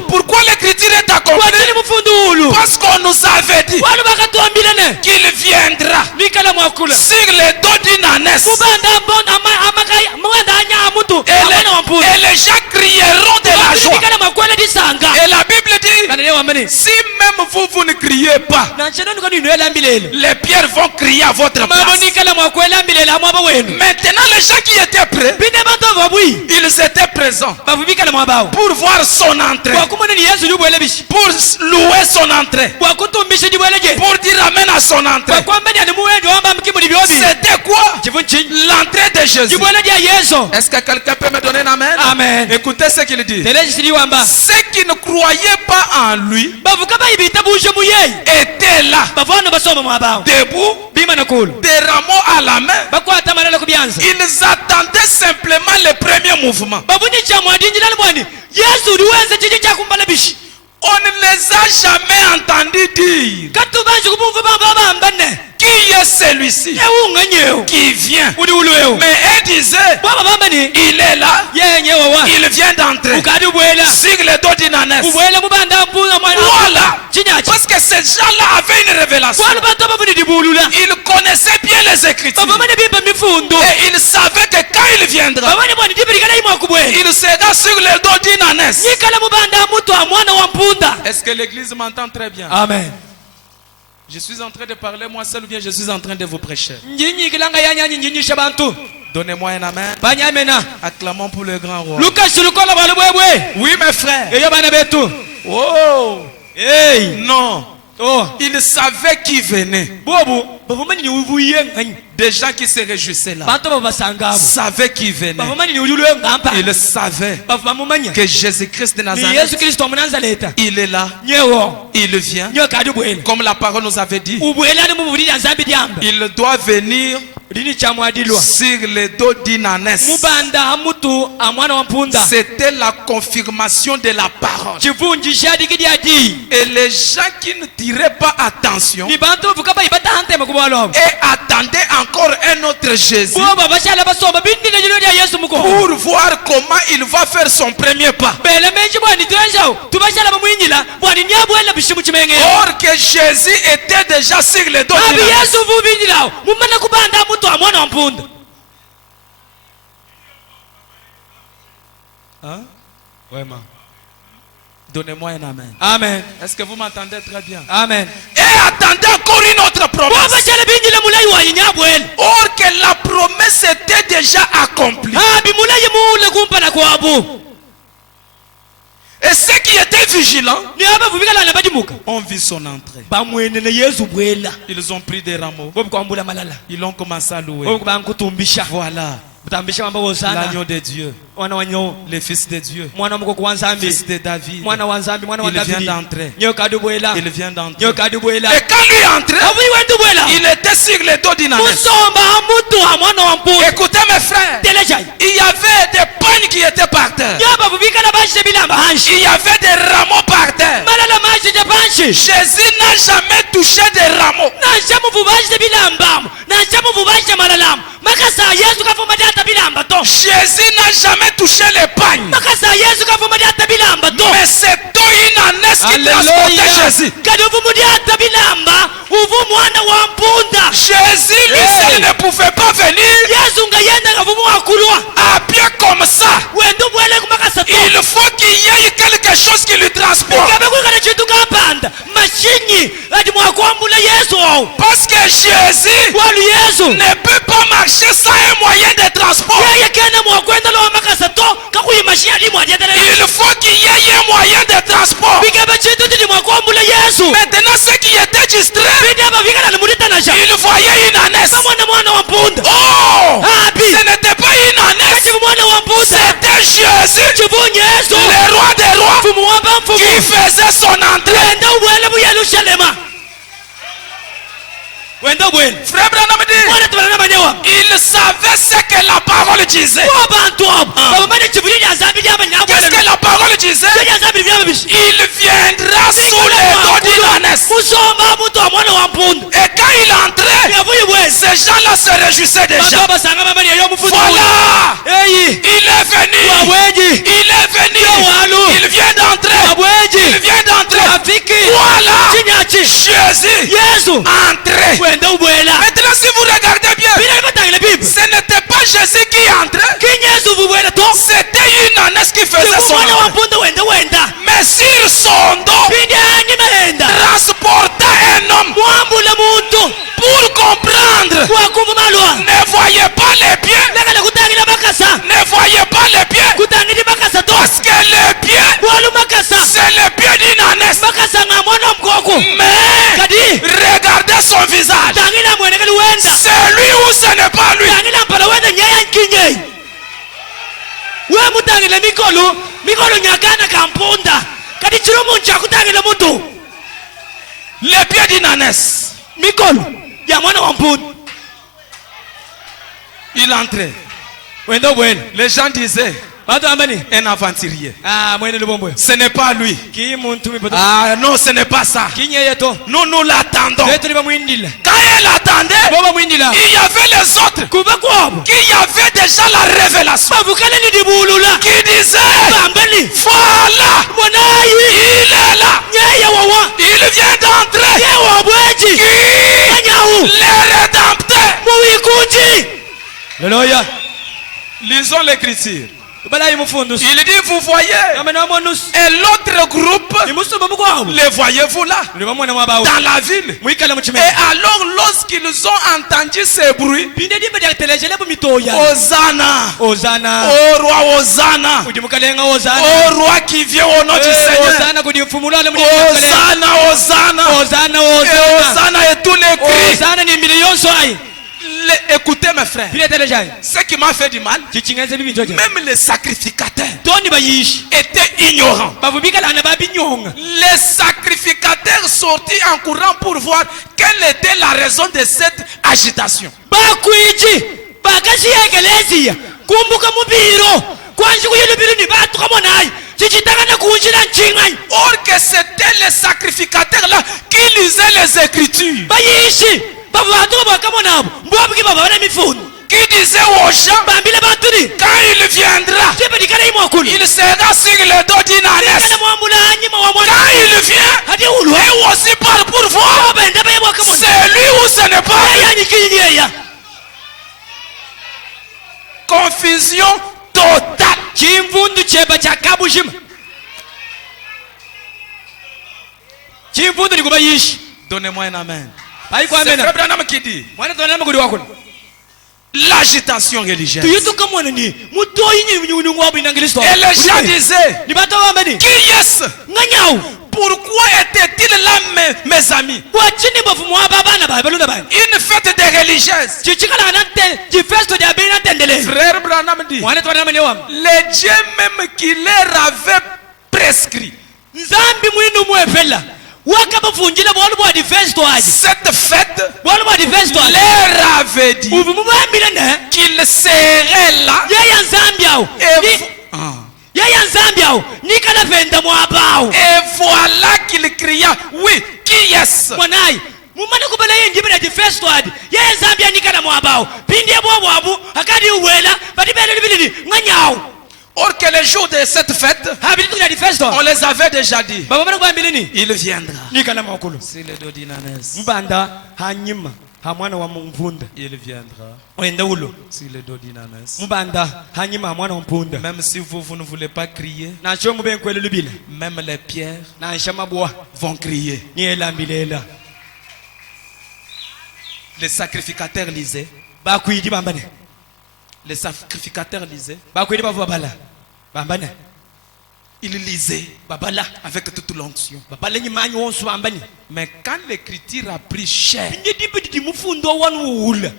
Pourquoi l'écriture est accomplie? Parce qu'on nous avait dit qu'il viendra sur le dos d'une ânesse. Et les gens crieront de la joie. Et la Bible dit, si même vous ne criez pas, les pierres vont crier à votre place. Maintenant les gens qui étaient prêts, ils étaient présents pour voir son entrée, pour louer son entrée, pour dire amen à son entrée. C'était quoi? L'entrée de Jésus. Est-ce que quelqu'un peut me donner un amen? Amen. Écoutez ce qu'il dit. Ceux qui ne croyaient pas en lui étaient là, debout, des rameaux à la main. Ils attendaient simplement le premier mouvement. On ne les a jamais entendus dire qui est celui-ci qui vient. Mais elle disait, il est là, il vient d'entrer sur le dos d'une ânesse. Voilà. Parce que ces gens-là avaient une révélation. Ils connaissaient bien les Écritures. Et ils savaient que quand il viendra, il sera sur le dos d'une ânesse. Est-ce que l'église m'entend très bien? Amen. Je suis en train de parler moi seul ou bien je suis en train de vous prêcher? njinyikilanga yanyanyi njinyisha bantu Donnez-moi un amen. banyamena Acclamons pour le grand roi. lukasi lukola bwalu bwebwe Oui, mes frères. eyo bana betu Oh, hey non. oh Il savait qui venait. bobu bavumanyi niuvuye nganyi Des gens qui se réjouissaient là bantu babasangabo savaient qui venait. bavumanyi niululwe ngampa Ils savaient bavu bamumanya que Jésus-Christ de ni yesu Nazareth, kristo omunazaleta il est là, nyewo il vient. nyo kadi bwele Comme la parole nous avait dit, ubwele ali mubuli lya nzambi lyamba il doit venir lini kyamwadilwa sur le dos d'une ânesse. mubanda amutu amwana wa mpunda C'était la confirmation de la parole. chivunji shadikidi adi Et les gens qui ne tiraient pas attention ni bantu bavuga bayibata hantema kubwalobo et attendaient encore un autre Jésus boba bashala basoma bindile lino lya yesu muko pour voir comment il va faire son premier pas. bele menji bwani twenjao tubashala bamwinyila bwani nyabwela bishimu chimenge Or que Jésus était déjà sur le dos abi d'une ânesse. yesu vubindilao mumana kubanda amutu amwana wa mpunda Hein? wema Donnez-moi un amen. amen Est-ce que vous m'entendez très bien? amen Et attendez encore une autre promesse. bashala bindile mulayi wa nyabwela Or que la promesse était déjà accomplie. abi mulayi mule kumpana kwabu Et ceux qui étaient vigilants ni abavubikalana badimuka ont vu son entrée. bamwenene yesu bwela Ils ont pris des rameaux. bobu kwambula malala Ils ont commencé à louer. bobu bankutumbisha Voilà butambisha mamba wosana l'agneau de Dieu, mwana wa nyo le fils de Dieu, mwana mukoko wa nzambi fils de David. mwana wa nzambi mwana wa Il vient davidi d'entrer. nyo kadi bwela Il vient d'entrer. nyo kadi bwela Et quand lui entrait, avuyi wendu bwela il était sur le dos d'une ânesse. musomba amutu ha mwana wa mpunda Écoutez mes frères, telejai il y avait des pagnes qui étaient par terre. nyo bavubikala bashite bilamba hanshi Il y avait des rameaux par terre. malala mashite panshi Jésus n'a jamais touché des rameaux. nansha muvu bashite bilambamo nansha muvu bashite malalamu makasa yesu kafuma dyata bilamba to Jésus n'a jamais touché les pagnes. makasa yesu kafuma dyata bilamba to Mais c'est une ânesse qui Alléluia. transportait Jésus. kadi uvumu dyata bilamba uvu mwana wa mpunda Jésus lui seul ne pouvait pas venir yesu nga yenda kavumu wakulwa à pied comme ça. wendu bwele kumakasa to Il faut qu'il y ait quelque chose qui lui transporte. kabe kwikala chintu kapanda mashinyi ati mwakwambula yesu owu Parce que Jésus walu yesu ne peut pas marcher sans un moyen de transport. yeye kena mwakwenda lowa makasa to kakuyimashiya limwadyatele Il faut qu'il y ait un moyen de transport. bikabe chintu titi mwakwambula yesu Maintenant, ceux qui étaient distraits, bidi abavikala limulitanasha ils voyaient une ânesse. bamwana mwana wa mpunda Oh! abi Ce n'était pas une ânesse. kachivu mwana wa mpunda C'était Jésus, chivu yesu le roi des rois, mfumu wamba mfumu qui faisait son entrée. wenda ubwele bu yerusalema wenda ubwele Frère Branham dit, mwana tubalana manyewa il savait ce que la parole disait. abantu abo babamanye chivuli lya nzambi Qu'est-ce que lyabanyabwele la parole disait? lya nzambi lyaba bishi Il viendra sous les dos d'une ânesse. musomba amuntu wa mwana wa mpunda Et quand il entrait, yavuye bwezi ces gens-là se réjouissaient bantu déjà. babasanga bamali eyo mufuzi Voilà, eyi il est venu. wabweji Il est venu. walu Il vient d'entrer. Il wabweji vient d'entrer. afiki Voilà, chinyachi Jésus yesu entré. wenda ubwela Maintenant, si vous regardez bien, bila libatangile bibi ce n'était pas Jésus qui entrait. kinyesu vubwela to C'était une ânesse qui faisait son mwana wa entrée. mpunda wenda Mais sur son dos, bidi anyimenda transportait un homme mwambula muntu pour comprendre. wakuvumalwa Ne voyez pas les pieds. lekala kutangila makasa Ne voyez pas les pieds. kutangili makasa to Parce que les pieds, walu makasa c'est les pieds d'une ânesse. makasa nga mwana mkoko Mais kadi regardez son visage. tangila mwenekeli wenda C'est lui ou ce n'est pas lui. tangila mpala wenda nyaya nkinyei we mutangile mikolo nyakana kampunda kadi chiro muntu chakutangila muntu Les pieds d'une ânesse. mikolo ya mwana wa mpunda Il entrait. wenda ubwele Les gens disaient, bantu ambani un aventurier. mwene lubombwe Ce n'est pas lui. ki muntu mipoto Ah non, ce n'est pas ça. kinyeye to Nous l'attendons. betuli bamwindila Quand elle attendait, bo bamwindila il y avait les autres kuva kwabo qui avaient déjà la révélation. bavukale lidibulula Qui disaient, bambali voilà, monayi il est là. nyeye wawa Il vient d'entrer. yewa bweji Qui anyawu les rédempteurs. muwikunji leloya Lisons l'écriture. balayi mufundus Il dit, vous voyez. amena monus Et l'autre groupe, imusuma mukwawo les voyez-vous là, ndibamona mwabawo dans la ville. mwikala Et muchimene alors, lorsqu'ils ont entendu ces bruits, pinde dimbe dyatelejele bumitoya Hosanna, ozana au roi Hosanna, kudi mukalenga ozana au roi qui vient au nom du Seigneur. ozana kudi mfumulale mudi Hosanna, Hosanna, ozana et ozana Hosanna et tous les cris. ozana ni miliyon so ai Écoutez mes frères, pinde telejai ce qui m'a fait du mal, chichingenze bibi njoje même les sacrificateurs toni bayishi étaient ignorants. bavubikala na babinyonga Les sacrificateurs sortis en courant pour voir quelle était la raison de cette agitation. bakwiji bakashiyekelezia kumbuka mubiro kwanji kuyilubiro ni batukamonayi chichitangana kunjira nchingai Or que c'était les sacrificateurs là qui lisaient les Écritures, bayishi bavatuka bakamonabo mbwabiki babana mifuno qui disaient aux gens, bambile batuni quand il viendra, chepedikala imwakulu il sera sur le dos d'une ânesse. kana mwamulanyi mawamona Quand il vient, hadi ulwa et aussi par pour voir, benda baye mwakamona c'est lui ou ce n'est pas lui. yanyi kinyeya Confusion totale. chimvundu cheba chakabushima chimvundu nikubayishi Donnez-moi un amen. ayi C'est Frère kwamena Branham qui dit mwana tona makuli wakulu l'agitation religieuse. tuyituka mwana ni mutoyi nyi ngwabu inangilisto Et les gens disaient, ni bato bambani qui est-ce? nganyau Pourquoi était-il là, mes amis? wachini bafu mwaba bana ba balunda bana Une fête des religieuses. chichikala nante chifesto dia bina tendele Frère Branham dit, mwana tona mane wam les dieux même qui leur avaient prescrit nzambi mwinu mwepela wakabafunjila bolu bwa defesto aje cette fête, bolu bwa defesto aje leur avait dit uvu mubambile ne qu'il serait là. yaya nzambi awo Et, yaya nzambi awo nikala venda mwabawo et voilà qu'il cria, oui, qui est-ce? mwanayi mumane kubela yinjibira defesto aje yaya nzambi anikala mwabawo pindi bwabwabu akadi uwela batibele libilili nganyawo Or que les jours de cette fête, habituna defesto on les avait déjà dit. baba bana kubambilini Il viendra. nikala mwakulu C'est le dos d'Inanes. mbanda hanyima ha mwana wa mvunda Il viendra. wenda ulo C'est le dos d'Inanes. mbanda hanyima ha mwana wa mpunda Même si vous ne voulez pas crier, nacho mube nkwele lubile même les pierres na shamabwa vont crier. ni elambilela Les sacrificateurs lisaient. bakwidi bambane Les sacrificateurs lisaient. bakwidi bavu babala bambane Ils lisaient babala avec toute l'onction. babala nyimanyi wonsu bambani Mais quand l'écriture a pris cher, ndidibidi mufundo wanu ula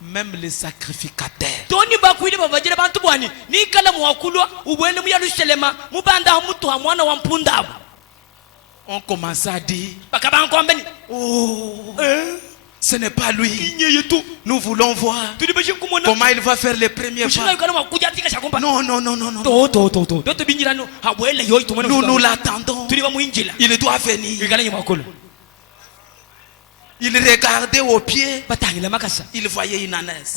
même les sacrificateurs toni bakwidi babajira bantu bwani nikala mwakulwa ubwene mu Yerusalema mubanda mutu ha mwana wa mpunda ont commencé à dire, bakabankombeni oh, ce n'est pas lui. Nous voulons voir comment il va faire les premiers pas. Non, non, non, non, non. Nous l'attendons. Il doit venir. Il regardait aux pieds. Il voyait une ânesse.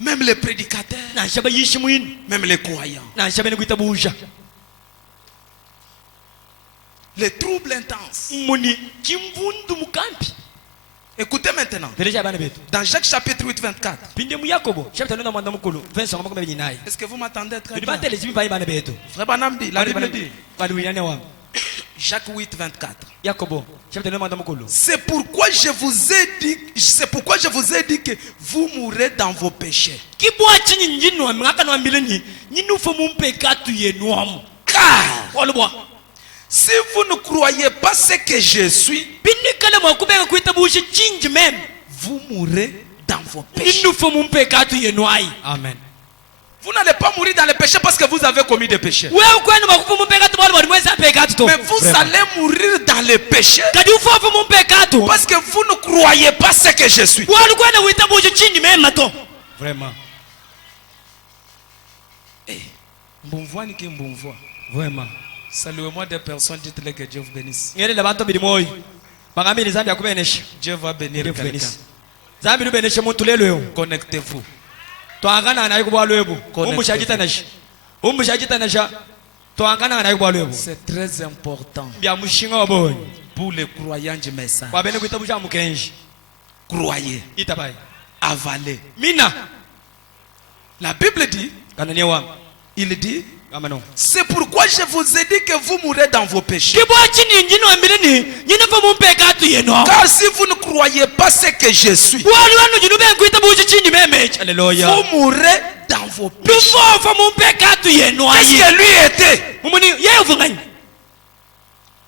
Même les prédicateurs, même les croyants, les troubles intenses. Écoutez maintenant. Dans Jacques chapitre 8, 24. Est-ce que vous m'attendez très bien? Frère Branham dit, la Bible dit. Jacques 8, 24. C'est pourquoi je vous ai dit que vous mourrez dans vos péchés. Car si vous ne croyez pas ce que je suis, vous mourrez dans vos péchés. Amen. Vous n'allez pas mourir dans les péchés parce que vous avez commis des péchés. Mais vous allez mourir dans les péchés parce que vous ne croyez pas ce que je suis. Vraiment. Vraiment. Saluez-moi des personnes, dites-les que Dieu vous bénisse. Dieu va bénir quelqu'un. Connectez-vous. C'est très important pour les croyants du message. croyez, itabai avalez. mina La Bible dit, kanania wa il dit, amano c'est pourquoi je vous ai dit que vous mourrez dans vos péchés. kibwa chini njino ambireni nyina fa mumpeka tu yeno Car si vous ne croyez pas ce que je suis, wali wanu jinu ben kuita buji chini meme haleluya vous mourrez dans vos péchés. tufo fa mumpeka tu yeno Qu'est-ce que lui était? mumuni yeye vungani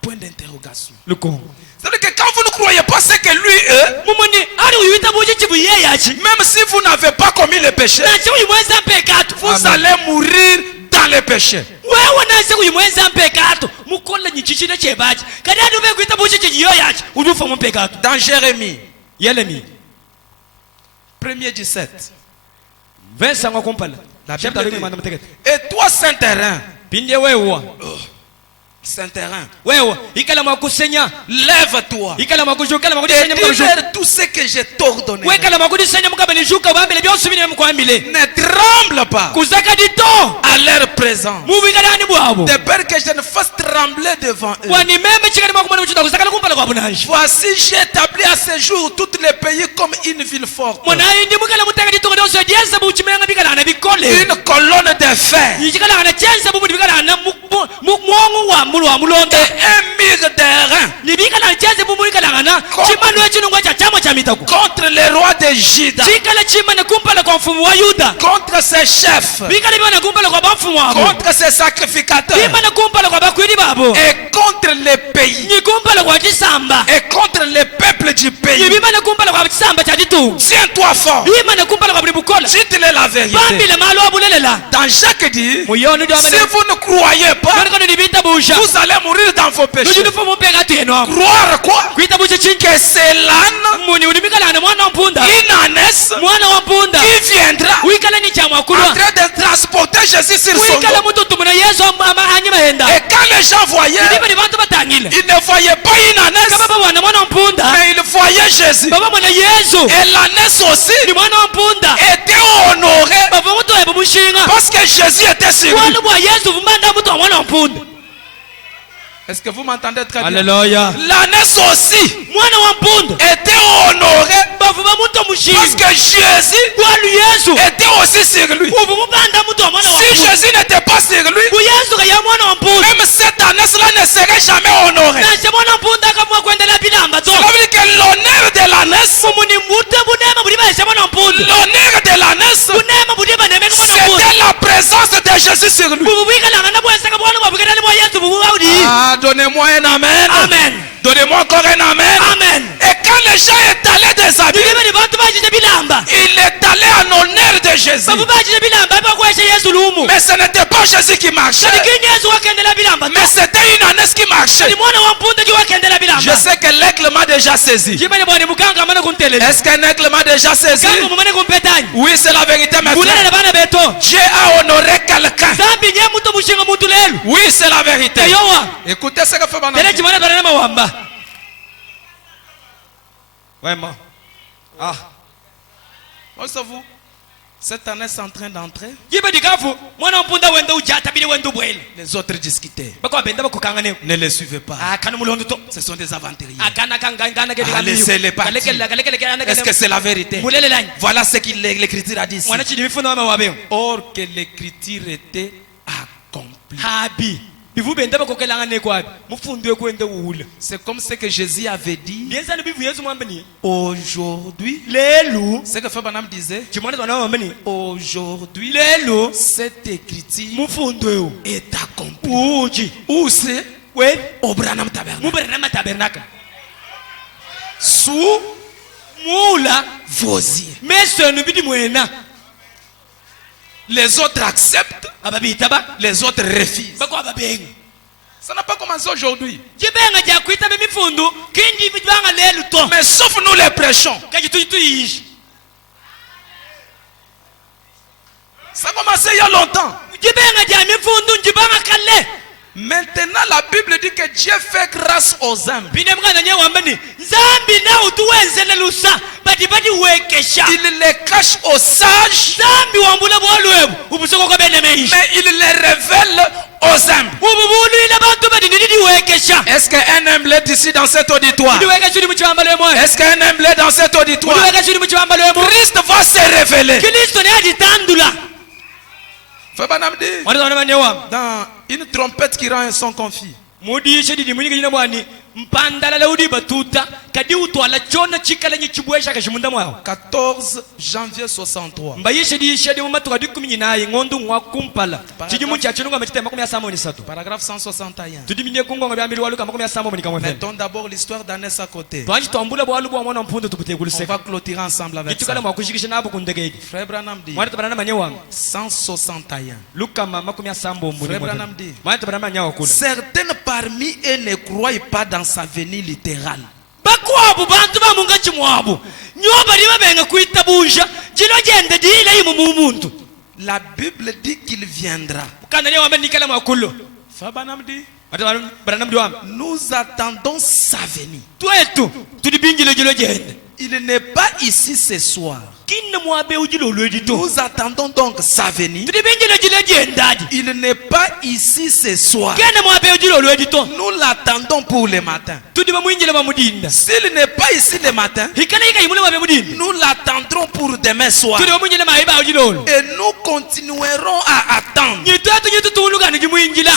Point d'interrogation. luko C'est-à-dire que quand vous ne croyez pas ce que lui est, mumuni ari uyita buji chibu yeye achi même si vous n'avez pas commis le péché, na chibu yimweza mpeka tu vous allez mourir dans le péché. wewe nase kuyimweza mpeka tu mukola nyichichile chebachi kadi adu be kuita buji chiyo yachi udufa mumpeka tu Dans Jérémie, yelemi 1er 17. Vincent ngokumpala La chapter Bible 2 dit, manda mtekete et toi, Saint-Terrain, pinde wewe Saint-Terrain, wewe ikala makusenya lève-toi ikala makushuka et makudisenya mukabishuka dis-leur tout ce que je t'ordonne. wekala makudisenya mukabishuka bambele byose bine mukwambile Ne tremble pas kuzaka dito à leur présence, mubikalani bwabo de peur que je ne fasse trembler devant eux. wani meme chikali makumana muchuta kuzakala kumpala kwa bunanji Voici, j'ai établi à ce jour tous les pays comme une ville forte, mona indi mukala mutaka dito ndo so diesa buchimenga bikala na bikole une colonne de fer yichikala na chenza bubu bikala na muongo wa mulu wa mulonde et un mur d'airain ni bikala na chenza bubu bikala na chimano echinungwa cha chama cha mitako contre les rois de Juda, chikala chimana kumpala kwa mfumu wa Yuda contre ses chefs, bikala bana kumpala kwa bafumu wabo contre ses sacrificateurs bimana kumpala kwa bakwiri babo et contre les pays ni kumpala kwa chisamba et contre les peuples du ni pays. bimana kumpala kwa chisamba cha ditu Tiens-toi fort, bimana kumpala kwa bukola dites-le la vérité. bambile malo abulelela Dans Jacques dit, muyoni ndo si amene vous ne croyez pas, kana ni bita busha vous allez mourir dans vos péchés. nujinu fomu pega tu yeno Croire quoi? kuita busha chinke Que c'est l'âne, muni ulimikala na mwana mpunda une ânesse, mwana wa mpunda qui viendra wikala ni cha en mwakulwa train de transporter Jésus sur son wikala dos. mutu tumuna Yesu anyima henda Et quand les gens voyaient, ndiba ni bantu batangile ils ne voyaient pas une ânesse, kama baba mwana mpunda mais ils voyaient Jésus. baba mwana Yesu Et l'ânesse aussi ni mwana mpunda était honorée baba mutu ebo mushinga parce que Jésus était sur lui. mwana bwa Yesu vumanda mutu mwana mpunda Est-ce que vous m'entendez très bien? haleluya L'ânesse aussi mwana wa mpunda était honorée bavuba mutu parce mushinga que Jésus kwalu Yesu était aussi sur lui. uvumubanda mutu mwana wa Si mpunda Jésus n'était pas sur lui, ku Yesu kaya mwana wa mpunda même cette ânesse-là ne serait jamais honorée. nashe mwana mpunda akamwa kuendelea bilamba to Cela veut dire que l'honneur de l'ânesse, mumuni mute bunema buli baisha mwana mpunda l'honneur de l'ânesse, bunema buli banemeka mwana mpunda c'était la présence de Jésus sur lui. bububikalanga na bwesaka bwana bwabukana bwa Yesu bububaudi Ah, donnez-moi un amen. amen Donnez-moi encore un amen. amen Et quand les gens étalaient des habits, bibiba ni bantu bajije bilamba il étalait en honneur de Jésus. babu bajije bilamba bakwesha Yesu lumu Mais ce n'était pas Jésus qui marchait, kini Yesu wakendela bilamba mais c'était une ânesse qui marchait. ni mwana wa mpunda ki wakendela Je bilamba sais que l'aigle m'a déjà saisi. jimene bwana mukanga amana kunteleza Est-ce qu'un aigle m'a déjà saisi? kanga mumane kumpetanya Oui, c'est la vérité maintenant. kulela bana beto Dieu a honoré quelqu'un. zambi nye mutu mushinga mutu lelu Oui, c'est la vérité. yowa Écoutez ce que fait Banabi. tele chimana bana mawamba wema ah Pensez-vous, cette ânesse est en train d'entrer, jibe dikafu mwana mpunda wenda ujata bile wenda bwele les autres discutaient. bakwa benda bakukanga ne Ne les suivez pas. akana mulondo to Ce sont des aventuriers. akana kangana ke Ah, laissez-les partir. Est-ce que c'est la vérité? mulelelanye Voilà ce que l'Écriture a dit ici. mwana chini mifuno ama wabeo Or que l'Écriture était accomplie. habi bivu benda bakokelanga ne kwabi mufundwe kwenda uhula C'est comme ce que Jésus avait dit ngenza no bivu Yesu mwambani aujourd'hui. lelu Ce que Frère Branham disait, chimwana twana mwambani aujourd'hui, lelu cette écriture mufundwe est accomplie. uji Où c'est? we Au Branham Tabernacle. mubere na tabernaka Sous mula vos yeux. mesonu bidi mwena Les autres acceptent, ababita ba les autres refusent. bakwa babenga Ça n'a pas commencé aujourd'hui. jibenga jakwita bimifundu kindi banga lelu to Mais sauf nous les prêchons. kaji tuyishi Ça a commencé il y a longtemps. jibenga jamifundu njibanga kale Maintenant, la Bible dit que Dieu fait grâce aux hommes. bine mwana nye wambani zambi na utuwenzele lusa badi wekesha Il les cache aux sages, zambi wambula bwalwebu ubusoko kwa bene meishi mais il les révèle aux humbles. ububulwile abantu badini ndiwekesha Est-ce qu'un humble est ici dans cet auditoire? ndiwekesha uli mu kibambalo emwe Est-ce qu'un humble est dans cet auditoire? ndiwekesha uli mu kibambalo emwe Christ va se révéler. kristo naye agitandula Fabanam dit, wanazana banyewa dans une trompette qui rend un son confus. mudishe didi munyingi nyina mwani mpandala udi batuta kadi utwala chona chikala nyikibwesha kashimunda mwawo 14 janvier 63. mbayishe dishe di mumatu kadi kuminyi naye ngondu ngwa kumpala chijimu cha chinunga matite makumi asamo ni satu Paragraphe 161. tudi minye kungonga bya mbili waluka makumi asamo ni kamwe Mettons d'abord l'histoire d'Anès à côté. twanji tombula bwalu bwa mwana mpundu On tukutegulise va clôturer ensemble avec kitukala ça. mwakushikisha nabo kundege Frère Branham dit mwana tabana manyewa 161. luka makumi asamo muri Frère Branham dit, mwana tabana manyewa kula certaines parmi eux ne croient pas dans sa venue littérale. bakwabu bantu bamunga chimwabu nyoba liba benga kuitabunja jilo jende dile yimu mumuntu La Bible dit qu'il viendra. kana leo ambe nikala mwakulo Frère Branham dit, Branham diwam nous attendons sa venue. twetu tudibingile jilo jende Il n'est pas ici ce soir. kinna mwabe ujilo lwedito Nous attendons donc sa venue. tudibingile jilo jendadi Il n'est pas ici ce soir. kene mwabe ujilo lwedito Nous l'attendons pour le matin. tudiba mwinjile bamudinda S'il n'est pas ici le matin, hikana ika yimule mwabe mudinda nous l'attendrons pour demain soir. tudiba mwinjile maiba ujilo Et nous continuerons à attendre. nyitwetu nyitu tuulugana jimwinjila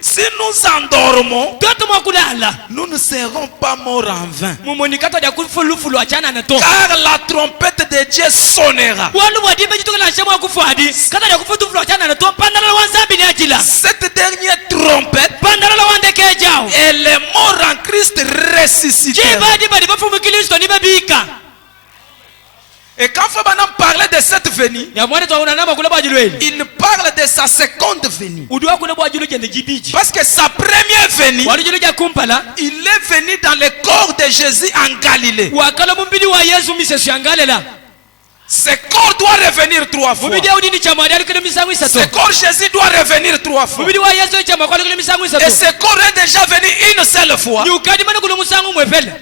Si nous endormons, twetu mwakulala nous ne serons pas morts en vain. mumonikato ja kufulufulu achana na to Car la trompette de Dieu sonnera. bwalu bwadibe chitukala shamwa kufadi kata ja kufutufulu achana na to pandala wanzambi ni achila Cette dernière trompette pandala wandeke jao et les morts en Christ ressusciteront. chibadi badi bafumu kristo ni babika Et quand Fabanam parlait de cette venue, ya mwana twauna nama kula bwajilweli il parle de sa seconde venue. udwa kula bwajilu jende jibiji Parce que sa première venue, walijulu ja kumpala il est venu dans le corps de Jésus en Galilée. wakala mumbili wa yesu misesu yangalela Ce corps doit revenir 3 fois. mubili ya udini chamwadi alikile misangu isato Ce corps Jésus doit revenir 3 fois. mubili wa yesu chamwadi alikile misangu Et isato ce corps est déjà venu une seule fois. ni ukadi mana kula musangu mwefele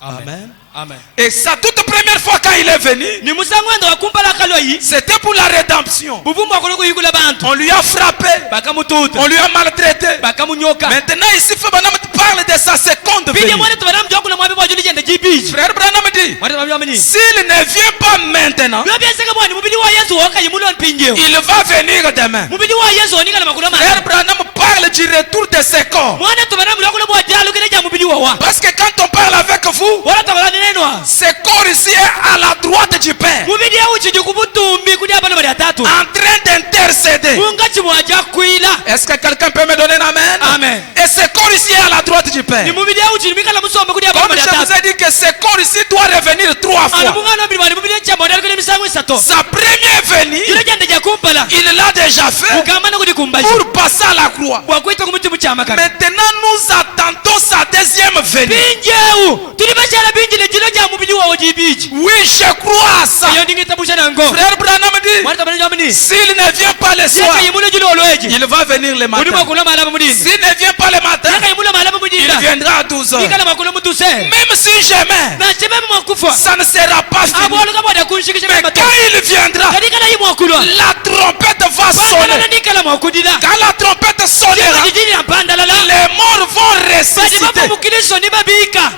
Amen. amen Et sa toute première fois quand il est venu, ni musangu ndo wakumpala kaloi c'était pour la rédemption. buvumbu akulu kuyigula bantu On lui a frappé, bakamututa on lui a maltraité. bakamunyoka Maintenant ici, Fabanam parle de sa seconde bidi venue. mwana tubana mjokula mwabe bwajulu jende jibiji Frère Branham dit, mwana tubamjamani s'il ne vient pas maintenant, byobyense mwani mubili wa yesu woka yimulon pinjeo il va venir demain. mubili wa yesu onikala makula Frère mana Branham parle du retour de ce corps. mwana tubana mlokula bwajalu kile ja mubili wa Parce que quand on parle avec vous, wala tabala nenwa ce corps ici est à la droite du Père, mubili ya uchi jukubutumbi kuli abana bali atatu en train d'intercéder. mungachi mwaja kuila Est-ce que quelqu'un peut me donner un amen? Amen. Et ce corps ici est à la droite du Père. ni mubili ya uchi mikala musombe kuli abana Comme bali je vous atatu ai dit que ce corps ici doit revenir 3 ana fois. mungana bili bali mubili cha mwana kule misango isato Sa première venue, kile jende ja kumpala il l'a déjà fait ukamana kuli kumbaji pour passer à la croix. bwakwita kumutimu cha makana Maintenant, nous attendons sa deuxième venue. binjeu tulibachala binjile jilo ja mubili wa ojibiji Oui, je crois à ça. iyo ndingitabusha nango Frère Branham dit, mwana tabana jamani s'il ne vient pas le soir, yaka yimule jilo olweji il va venir le ulimo matin. kula malaba mudinda S'il ne vient pas le matin, yaka yimule malaba il mudinda viendra à 12 heures. ikala makula mutuse Même si jamais, na chebebe mwakufa ça ne sera pas fini. aboluka bwada kunshikisha Mais mato quand il viendra, kadikala yimwakulwa la trompette va pandalala sonner. ndikala mwakudila Quand la trompette sonnera, jijini na pandalala les morts vont badi ressusciter. bafu mukristo ni babika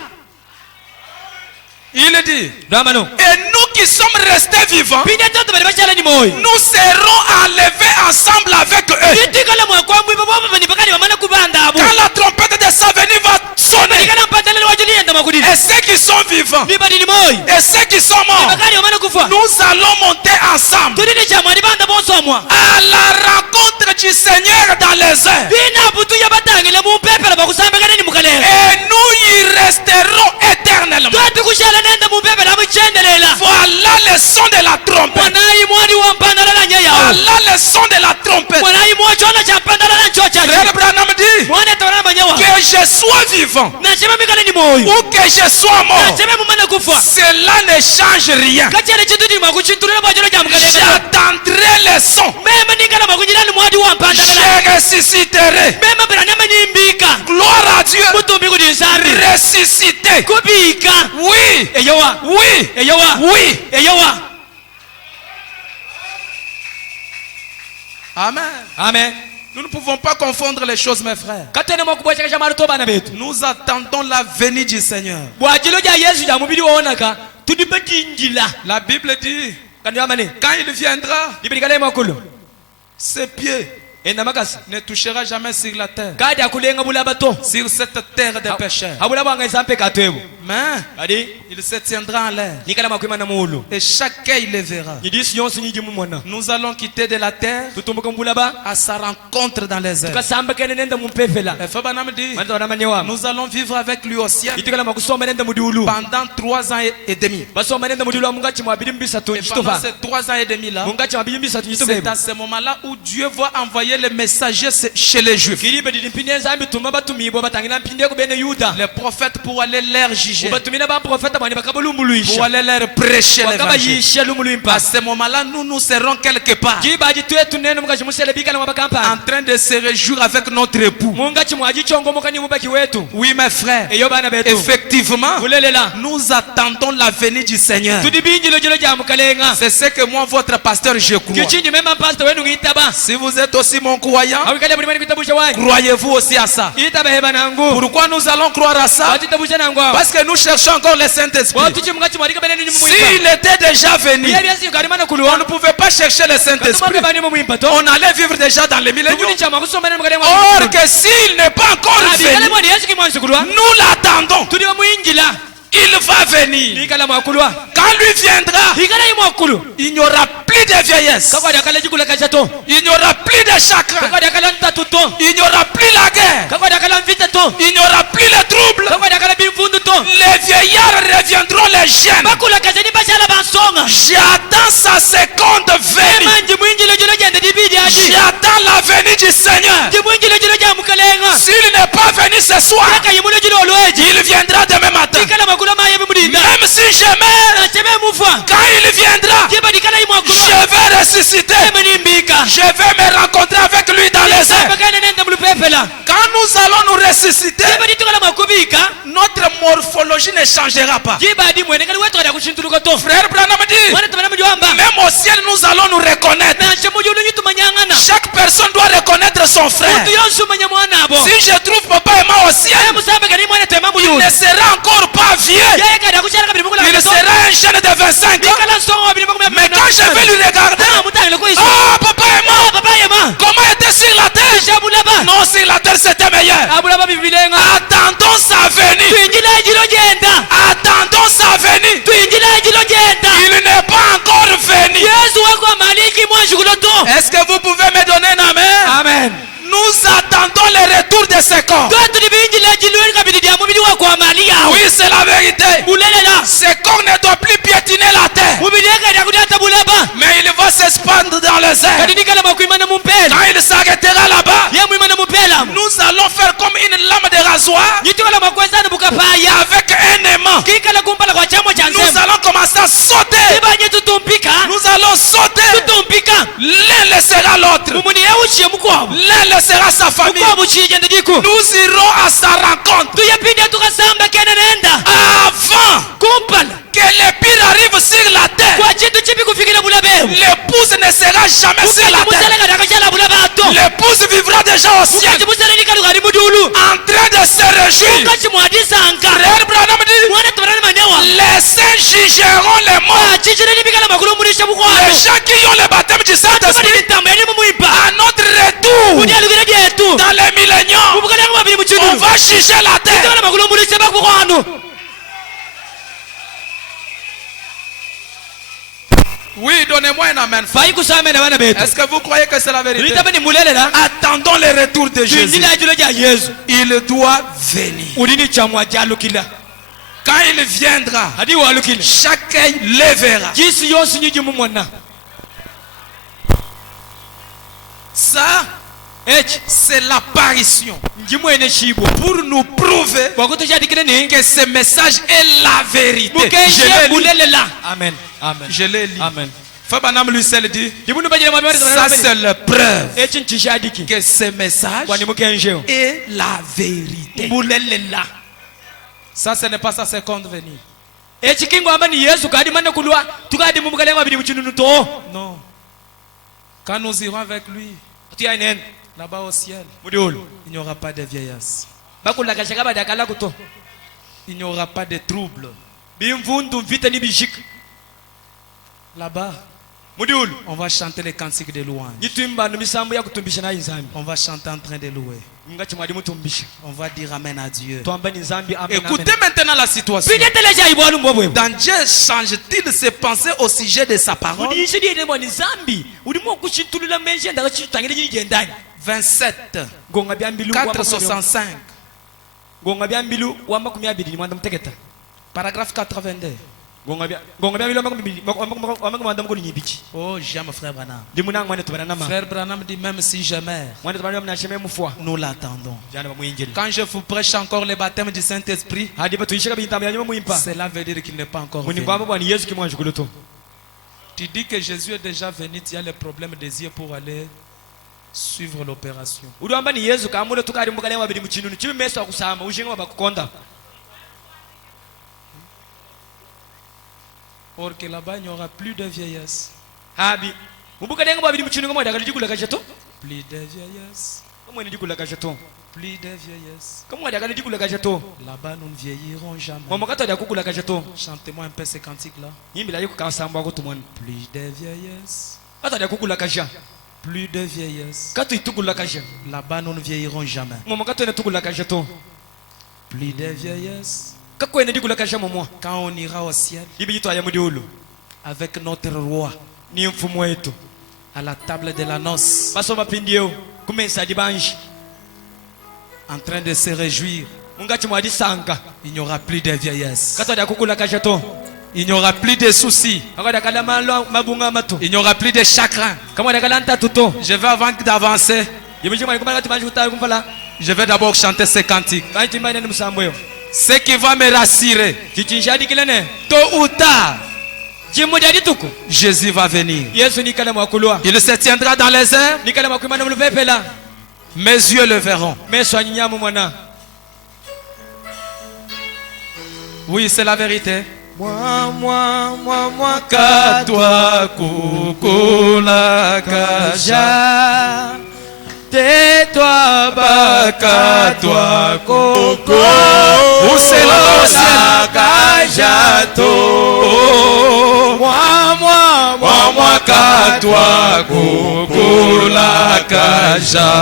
Il dit, damano et nous qui sommes restés vivants, pinda toto bali bachala ni moyo nous serons enlevés ensemble avec eux. itikala mwakwambu ibo baba bani bakali bamana kubanda abo Quand la trompette de sa venue va sonner, ikala pandalala wajuli yenda makudila et ceux qui sont vivants, ni badi ni moyo et ceux qui sont morts, bakali bamana kufa nous allons monter ensemble tudini cha mwadi banda bonsomwa à la rencontre du Seigneur dans les airs. bina butu ya batangile mu pepela bakusambekana ni mukalera Et nous y resterons éternellement. twati kushala nenda mu pepela muchendelela Voilà le son de la trompette. mwanayi mwadi wa pandalala nyayawo Voilà le son de la trompette. mwanayi mwochona cha pandalala ncho cha Frère Branham dit mwana tawala manyawa que je sois vivant na chema mikale ni moyo ou que je sois na mort, chema mumana kufa cela ne change rien. kachele chitu ni makuchintulira bwajiro ja mukalera J'attendrai le son. mema ningala makunyira ni mwadi wa pandalala Je ressusciterai. mema branama ni mbika Gloire à Dieu. mutumbi kuti nsambi Ressuscité. kubika Oui. eyowa Oui. eyowa Oui. eyowa Amen. amen Nous ne pouvons pas confondre les choses, mes frères. katene mwakubwachakasha maluto bana betu Nous attendons la venue du Seigneur. bwajilo ja yesu ja mubili woonaka tudibedinjila La Bible dit, kandi amane quand il viendra, libili kale makulu ses pieds enda makasi ne touchera jamais sur la terre, kadi akulenga bulaba to sur cette terre des pécheurs. abula bwanga isampe katwebo Mais kadi il se tiendra en l'air nikala makwima na muulu et chacun il le verra. nyidisi yonse nyiji mumona Nous allons quitter de la terre tutumbuka mbulaba à sa rencontre dans les airs. tukasamba kene nenda mumpefela Et Fabanam dit, manza wanamanye wama nous allons vivre avec lui au ciel itikala makusoma nenda mudiulu pendant 3 ans et demi. basoma nenda mudiulu wa mungachi mwabili mbisatu Et pendant njitova ces 3 ans et demi là, mungachi mwabili mbisatu c'est njitova à ce moment-là où Dieu va envoyer les messagers chez les Juifs. kilibe dilimpinde nzambi tuma batumibwa batangina mpinde kubene yuda Les prophètes pour aller leur juger, ubatumina baprofeta bani bakabulumbuluisha pour aller leur prêcher l'évangile. wakabayisha lumuluimpa À ce moment-là, nous serons quelque part jibaji twetu neno mugachi musele bikala en mwabakampani train de se réjouir avec notre époux. mungachi mwajichongomoka ni mubaki wetu Oui, mes frères, eyo bana betu effectivement, kulelela nous attendons la venue du Seigneur. tudibinjilo jilo ja mukalenga C'est ce que moi, votre pasteur, je crois. kyochinji mema pastor wenu ngitaba Si vous êtes aussi mon croyant, awikale buli mani kitabusha wanyu croyez-vous aussi à ça. itaba heba nangu Pourquoi nous allons croire à ça? watitabusha nangu awo Parce que nous cherchons encore le Saint-Esprit. watuchi mungachi mwalika bene ni mumwimpa S'il était déjà venu, byebyasi kalimana on kulwa ne pouvait pas chercher le Saint-Esprit. katumaka bani mumwimpa to On allait vivre déjà dans les milléniums. tukuni chama kusoma neno mukalenga Or que s'il n'est pas encore abikale venu, mwani yesu kimwansi kulwa nous l'attendons. tuli bamuyinjila Il va venir. ikala mwakulwa Quand lui viendra, ikala imwakulu il n'y aura plus de vieillesse. kakwadi akala jikula kachato Il n'y aura plus de chagrin. kakwadi akala ntatu to Il n'y aura plus la guerre. kakwadi akala mvita to Il n'y aura plus les troubles. kakwadi akala bimfundu to Les vieillards reviendront les jeunes. bakula kazeni bashala bansonga J'attends sa seconde venue. manji mwinjilo jilo jende dibidi aji J'attends la venue du Seigneur. ji mwinjilo jilo ja mukalenga S'il n'est pas venu ce soir, aka yimulo jilo olweji il viendra demain matin. ikala makula maye bimudinda Même si je meurs, achebe mufa quand il viendra, jiba dikala imwakulu je vais ressusciter. emenimbika Je vais me rencontrer avec lui dans les airs. bakane nenda mulupepela Quand nous allons nous ressusciter, jiba ditukala makubika notre morphologie ne changera pas. jiba di mwene kali wetu kada kushintuluka to Frère Branham dit, wana tumana mujwamba même au ciel, nous allons nous reconnaître. na shemujulu nyitu manyangana Chaque personne doit reconnaître son frère. tu yonsu manya mwana abo Si je trouve papa et moi au ciel, musabe kali mwana tema il muyulu ne sera encore pas vieux. yeye kada kushara kabiri mukula Il sera un jeune de 25 ans. kala songo abiri mukula Mais quand je vais lui regarder, mutangile ko isu oh papa et moi, papa yema comment était sur la terre? shabulaba Non, sur la terre c'était meilleur. abulaba bibilenga Attendons sa venue. tuinjila jilo jenda Attendons sa venue. tuinjila jilo jenda Il n'est pas encore venu. yesu wako maliki mwanjukulo to Est-ce que vous pouvez me donner un amen? amen Nous attendons le retour de ce corps. twatu libinjila jilo kabiri dia mubili wako amali yawe Oui, c'est la vérité. ulelela Ce corps ne doit plus piétiner la terre, mubili yake dia kudata bulaba mais il va s'expandre dans les airs. kadi nikala makuimana mumpela Quand il s'arrêtera là-bas, ye muimana mupela nous allons faire comme une lame de rasoir nyitukala makwezana bukapaya avec un aimant. kikala kumpala kwa chamo cha Nous nzembe allons commencer à sauter. ibanye tutumpika Nous allons sauter. tutumpika L'un laissera l'autre. mumuni yewuchiye mukwabo L'un laissera sa famille. mukwabo chijende diku Nous irons à sa rencontre tuyapinde tukasamba kene nenda avant kumpala que le pire arrive sur la terre. kwa chintu chipi kufikira bulabewu L'épouse ne sera jamais sur la terre. musalega dakachala bulabato L'épouse vivra déjà au ciel mukachi musaleni kali kali mudulu en train de se réjouir. mukachi mwadisanga Frère Branham dit, mwana tumanani manewa les saints jugeront les morts. chichireni bikala makulu mulisha Les mukwabo gens qui ont le baptême du Saint-Esprit mitambo yani mumwimpa à notre retour kuti alukire dyetu dans les milléniums, mubukalanga babiri on muchidulu va juger la terre. tikala makulu mulisha bakukwano Oui, donnez-moi un amen. fayi kusamene bana betu Est-ce que vous croyez que c'est la vérité? litabani mulelela Attendons le retour de Jésus. tuinjila jilo ja yesu Il doit venir. ulini chamwa jalukila Quand il viendra, hadi walukile chacun le verra. jisi yonsi nyiji mumwana Ça, echi c'est l'apparition njimwene shibo pour nous prouver wakutushadikile ni que ce message est la vérité. Je mukeshe l'ai lu. mulelela amen amen Je l'ai lu. amen Fabanam lui seul dit, dibunu bajile mabere ça c'est la preuve echi nchishadiki que ce message kwani mukensheo est la vérité. mulelela Ça, ce n'est pas sa seconde venue. echi kingo amba ni yesu kadi manne kulwa tukadi mumukalenga babiri muchinunu to Non. Quand nous irons avec lui, tuyainen Là-bas au ciel, mudiulu il n'y aura pas de vieillesse. bakulakasha kabadakala kuto Il n'y aura pas de troubles. bimvundu mvita ni bishika Là-bas, mudiulu on va chanter les cantiques de louange. yitwimba no misambo ya kutumbisha nayo nzambi On va chanter en train de louer. ngati mwadi mutumbisha On va dire Amen à Dieu. twamba ni nzambi amen Écoutez maintenant la situation. bideteleja ibwalu mbobwe Dans Dieu change-t-il ses pensées au sujet de sa parole? mudishe diye mwa ni nzambi ulimo kuchitulula menje ndaka chitangire nyigendani 27, gonga byambilu 465, gonga byambilu wa 20 ni mwanda muteketa paragraphe 82. gonga byambilu wa 20 mukoni nyibichi Oh, j'aime frère Branham. limunanga mwana tubana nama Frère Branham dit même si je meurs, mwana tubana mna sheme mufwa nous l'attendons. jana bamuyinjeli Quand je vous prêche encore le baptême du Saint-Esprit, hadi batuyishaka bintambo yanyuma muyimpa cela veut dire qu'il n'est pas encore muni venu. kwamba bwana Yesu kimwanje kuloto Tu dis que Jésus est déjà venu, tu as le problème des yeux pour aller suivre l'opération. uliwamba ni Yesu kamule tukali mbukale wabiri muchinunu chibi meso akusamba ushinga wabakukonda Or que là-bas, il n'y aura plus de vieillesse. habi mbukale nga wabiri muchinunu ngomwe dakali jikula kashato Plus de vieillesse. kamwe ni jikula kashato Plus de vieillesse. kamwe dakali jikula kashato Là-bas, nous ne vieillirons jamais. mama kato dakukula kashato Chantez-moi un peu ces cantiques-là. yimbila yiko kasamba ko tumwana Plus de vieillesse. kato dakukula kasha Plus de vieillesse. kato itukula kasha Là-bas, nous ne vieillirons jamais. mama kato ne tukula kashato Plus de vieillesse. kakwe ne jikula kasha momwa Quand on ira au ciel bibi yito aya mudiulu avec notre roi ni mfumu wetu à la table de la noce, basoma pindiyo kumesa dibanji en train de se réjouir, mungachi mwadi sanka il n'y aura plus de vieillesse. kato dakukula kashato Il n'y aura plus de soucis. akada kala malo mabunga mato Il n'y aura plus de chagrin. kama dakala ntatuto Je vais avant d'avancer, yimije mali kumala timanji kutala kumfala je vais d'abord chanter ces cantiques. banti mbane ni musambo yo Ce qui va me rassurer, chichinshadi kilene tôt ou tard, chimudi tuku Jésus va venir. Yesu ni kala mwakulwa Il se tiendra dans les airs, ni kala mwakwimana muluvepela mes yeux le verront. meso anyinyamu mwana Oui, c'est la vérité. Moi, Katwa kukula kasha, tais-toi, bakatwa Coco. Où c'est là-bas au ciel? Kajato. Moi, katwa kukula kasha.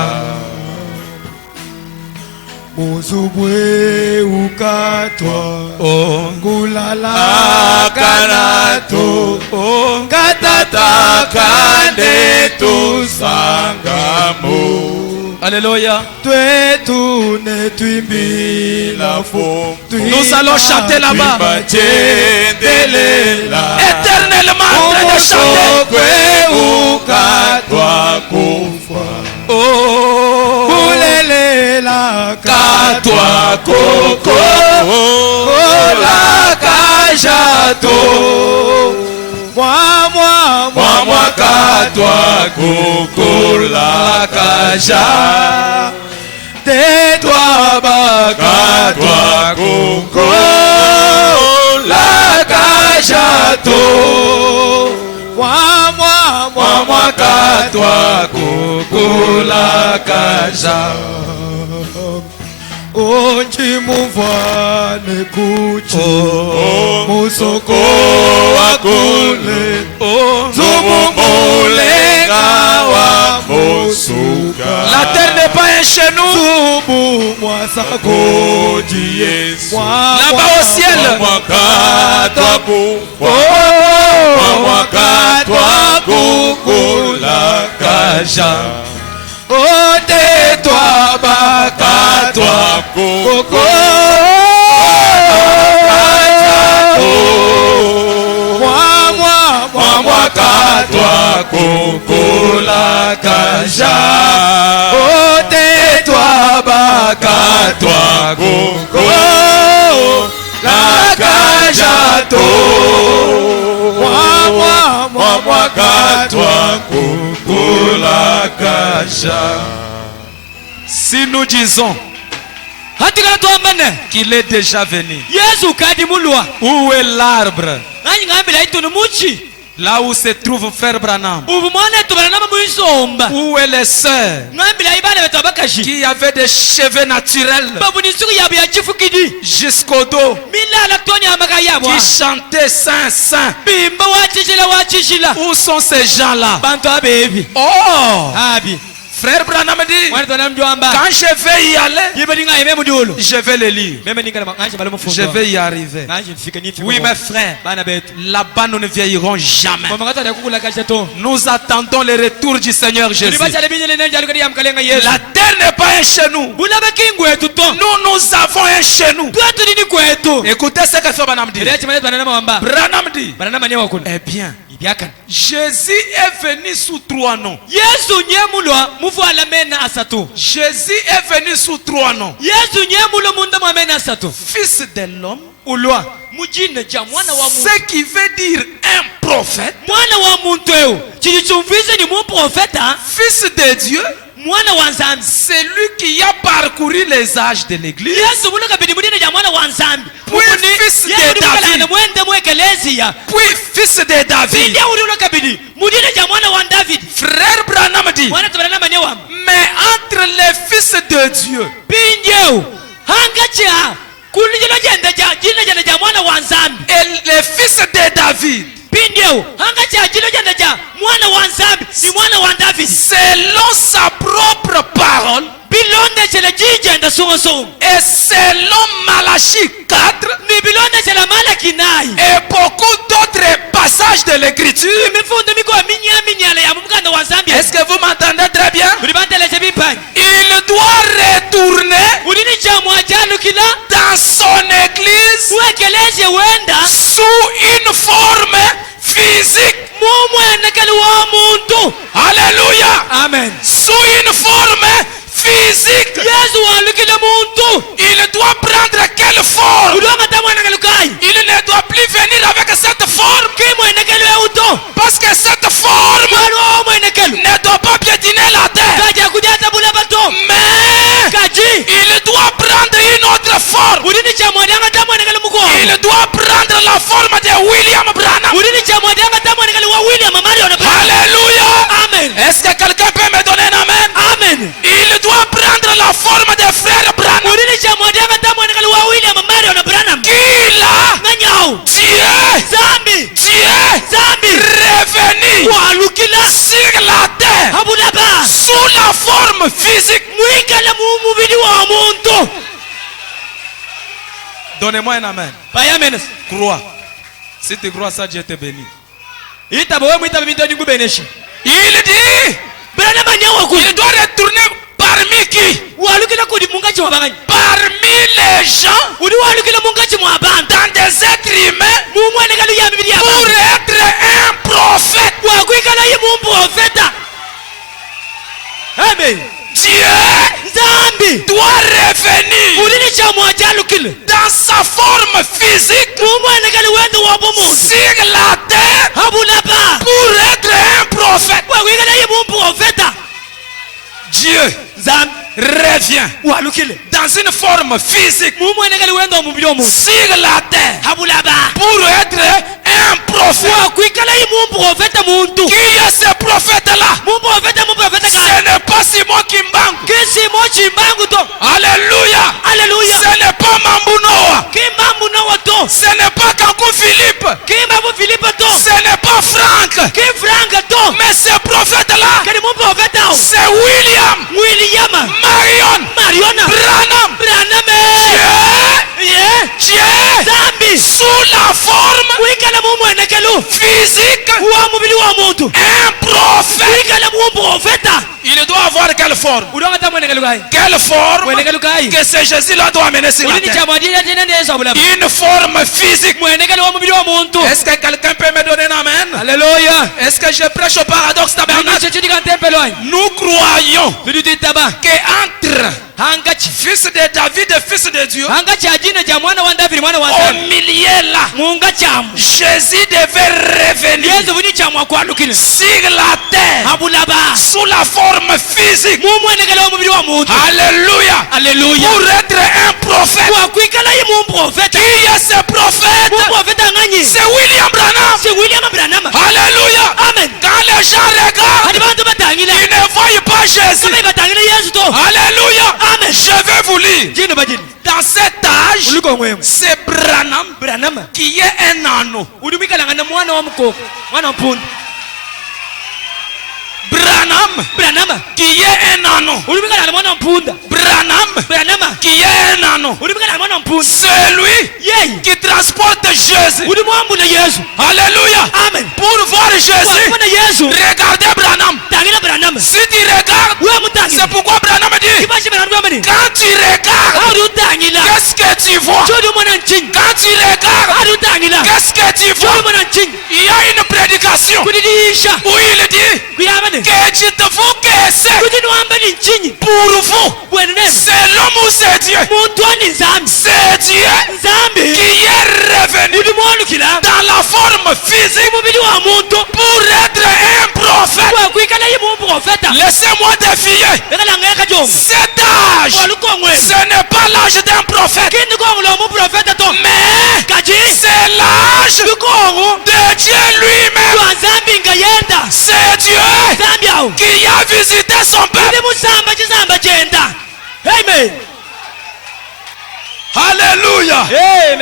Muzubwe ukatwa. Oh, Kulala kanato. oh, Katata kane tu Sangamo alléluia. Tue tu ne tuimbi la fo. Nous allons chanter là-bas. Bajendelela Éternellement en train de chanter. Kwe ukatwa kufa Oh, kulele la katwa koko. la kajato. Moi, Katwa kukula kasha. tais-toi, Katwa kuko la kajato. Moi, Katwa kukula kasha. onji muvane kuchi musoko wakule Oh, zumumulenga wa Mosuka la terre n'est pas un chez nous. zumu mwasako Koji Yesu Là-bas au ciel. Mwakatwa kufa Mwakatwa kukula kasha tais-toi, Katwa kuko Mwakatwa kukula kasha tais-toi, Katwa kuko la kajato Mwakatwa kukula kasha. Si nous disons hatikala twambane qu'il est déjà venu, Yesu kadi mulwa où est l'arbre? nanyi ngambila itunu muchi Là où se trouve Frère Branham. Où Où est les sœurs qui avaient des cheveux naturels jusqu'au dos, qui chantaient Saint, Saint. Où sont ces gens-là? Oh! Frère Branham dit, quand je vais y aller, je vais le lire. Je vais y arriver. Oui, mes frères, là-bas nous ne vieillirons jamais. Nous attendons le retour du Seigneur Jésus. La terre n'est pas un chez nous. Nous avons un chez nous. Écoutez ce que Branham dit. Branham dit, eh bien, Jésus est venu sous 3 noms. Jésus est venu sous 3 noms. Fils de l'homme, ce qui veut dire un prophète. Fils de Dieu, c'est lui qui a parcouru les âges de l'église. Puis fils de David. Puis fils de David. Frère Branham dit, mais entre les fils de Dieu et les fils de David, selon sa propre parole, et selon Malachie 4 et beaucoup d'autres passages de l'écriture. Est-ce que vous m'entendez très bien? Il doit retourner dans son église sous une forme physique. Alléluia. Amen. Sous une forme physique. Il doit prendre quelle forme? Il ne doit plus venir avec cette forme, parce que cette forme ne doit pas piétiner la terre. Mais il doit prendre une autre forme. Il doit prendre la forme de William Branham. Alléluia. Amen. Est-ce que quelqu'un peut me donner un amen? Amen. Il doit prendre la forme de frère Branham. Qui là? Dieu revenu sur la terre sous la forme physique. Donnez-moi un amen. Crois. Si tu crois ça, Dieu te bénit. Il dit, il doit retourner parmi qui? Parmi les gens, dans des êtres humains, pour être un prophète. Amen. Dieu doit revenir dans sa forme physique sur la terre pour être un prophète. Dieu revient dans une forme physique sur la terre pour être un prophète. Qui est ce prophète-là? Ce n'est pas Simon Kimbangu. Alléluia. Ce n'est pas Mambunoa. Ce n'est pas Kankou Philippe. Ce n'est pas Franck. Mais ce prophète-là, c'est William Marion Branham. Dieu sous la forme physique, un prophète. Il doit avoir quelle forme? Quelle forme que ce Jésus-là doit amener sur la terre? Une forme physique. Est-ce que quelqu'un peut me donner un amen? Alléluia. Est-ce que je prêche au paradoxe tabernacle? Nous croyons qu'entre fils de David et fils de Dieu, au milieu là, Jésus devait revenir sur la terre sous la forme physique. Alléluia. Pour être un prophète. Qui est ce prophète? C'est William Branham. Alléluia. Jésus. Alléluia. Amen. Je vais vous lire. Dans cet âge, c'est Branham qui est un anneau. Branham qui est un anneau. Branham qui est un anneau. C'est lui qui transporte Jésus. Alléluia. Amen. Pour voir Jésus, regardez Branham. Si tu regardes, c'est pourquoi Branham dit, quand tu regardes, qu'est-ce que tu vois? Quand tu regardes, qu'est-ce que tu vois? Il y a une prédication où il dit que tu te fous que c'est pour vous. C'est l'homme ou c'est Dieu? C'est Dieu qui est revenu dans la forme physique pour être un prophète. Laissez-moi défier. Cet âge, ce n'est pas l'âge d'un prophète, mais c'est l'âge de Dieu lui-même. C'est Dieu qui a visité son peuple. Amen. Alléluia.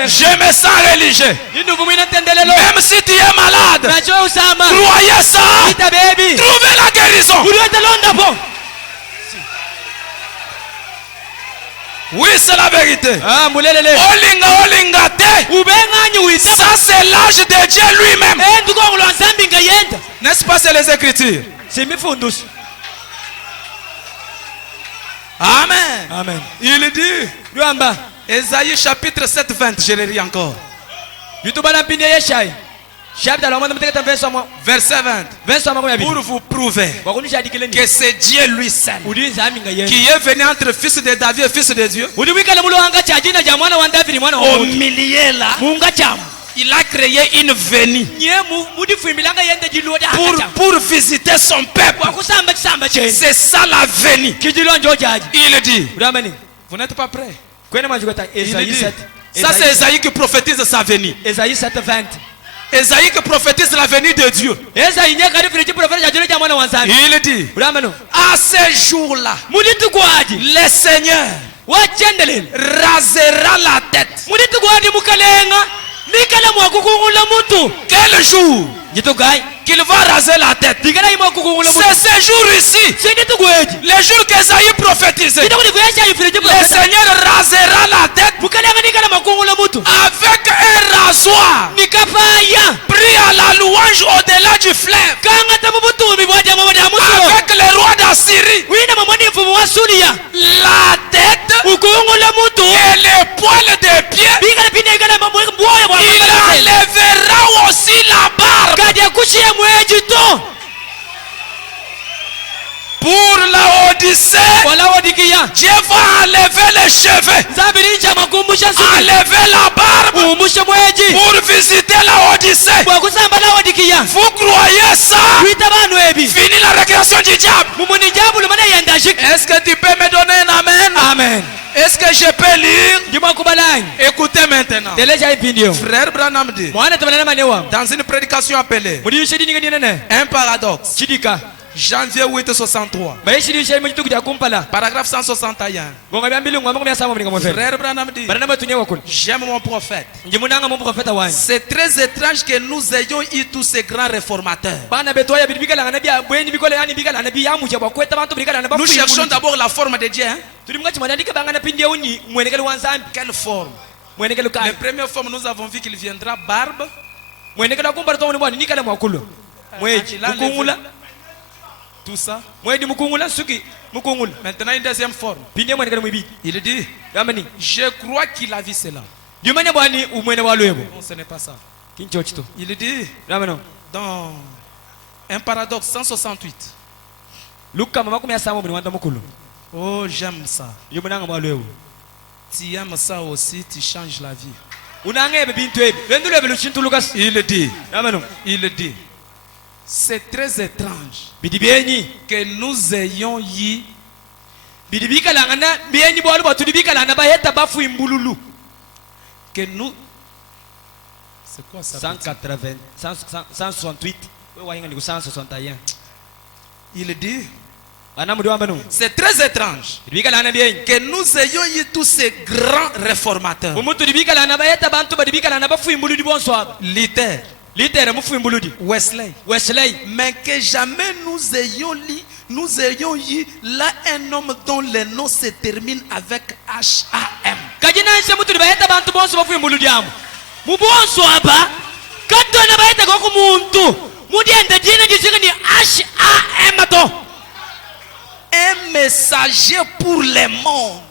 Je me sens religieux. Même si tu es malade, croyez ça. Trouvez la guérison. Oui, c'est la vérité. Olinga te. Ça c'est l'âge de Dieu lui-même. N'est-ce pas, c'est les Écritures? Amen. Amen. Il dit, Ésaïe chapitre 7, 20, je le lis encore. Verset 20. Pour vous prouver que c'est Dieu lui seul qui est venu entre fils de David et fils de Dieu. Au milieu là, il a créé une venue pour visiter son peuple. C'est ça la venue. Il dit, vous n'êtes pas prêts? Il dit, ça c'est Ésaïe qui prophétise sa venue. Ésaïe 7, 20. Ésaïe qui prophétise la venue de Dieu. Il dit, à ce jour-là, le Seigneur rasera la tête. Quel jour qu'il va raser la tête? C'est ce jour ici, le jour qu'Ésaïe prophétisait. Le Seigneur rasera la tête avec un rasoir pris à la louange au-delà du fleuve, avec le roi d'Assyrie. La tête et les poils des pieds. Il enlèvera aussi la barbe. Pour la Odyssée, Dieu va enlever les cheveux, enlever la barbe pour visiter la Odyssée. Vous croyez ça? Fini la récréation du diable. Est-ce que tu peux me donner un amen? Amen. Est-ce que je peux lire? Écoutez maintenant. Frère Branham dit, dans une prédication appelée un paradoxe, janvier 8 63, paragraphe 161. Frère Branham dit, j'aime mon prophète. C'est très étrange que nous ayons eu tous ces grands réformateurs. Nous cherchons d'abord la forme de Dieu. Quelle forme? La première forme, nous avons vu qu'il viendra barbe. Tout ça. Maintenant une deuxième forme. Il dit, je crois qu'il a vu cela. Non, ce n'est pas ça. Il dit, dans un paradoxe 168. Oh, j'aime ça. Tu aimes ça aussi, tu changes la vie. Il dit, c'est très étrange que nous ayons eu que nous, c'est quoi ça? 168. 161. Il dit, C'est très étrange que nous ayons eu tous ces grands réformateurs. Luther, Wesley, mais que jamais nous ayons eu là un homme dont le nom se termine avec H-A-M. Un messager pour le monde.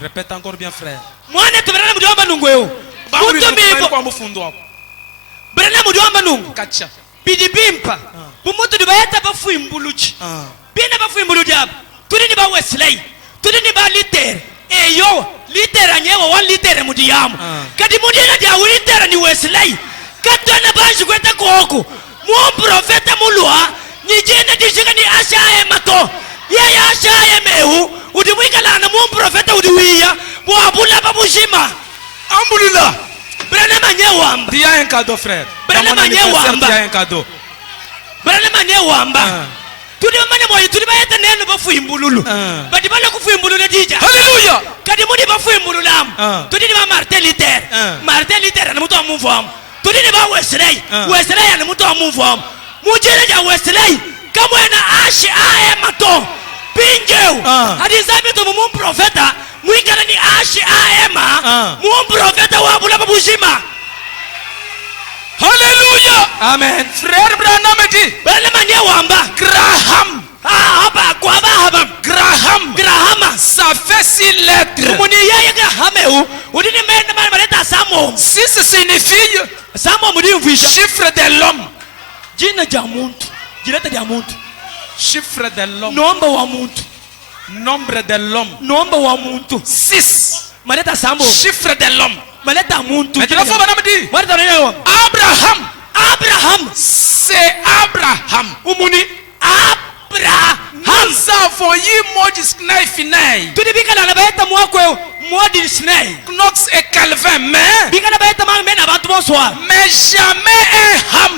Répète encore bien, frère. Luther anyewa one liter mudiyamu kadi mudina dia liter ni Wesley katana banji kweta koko mu profeta mulwa ni jena dishika ni ashaye mato yeye ashaye mehu udimwikala na mu profeta udiwiya mu abula babushima Ambulila. Brana manyewa Tu as un cadeau, frère. Brana manyewa Tu as un cadeau. Brana manyewa Tudi mane moyo tudi bayeta neno bafu imbululu badi bala kufu imbululu dija Hallelujah. kadi mudi bafu imbululu tudi ni ba Martin Luther na mutu amufamu tudi ni ba Wesley na mutu amufamu mujere ja Wesley kama na ashi ae mato pinjeu hadi zabi to mu profeta muikana ni ashi ae ma mu profeta wa bula babushima. Hallelujah. Amen. Frère Branham dit. Graham. Graham. Ça fait 6 lettres. 6 signifie chiffre de l'homme. Chiffre de l'homme. Nombre de l'homme. 6. Chiffre de l'homme. Abraham, c'est Abraham. Nous avons eu Knox et Calvin, mais jamais un Ham.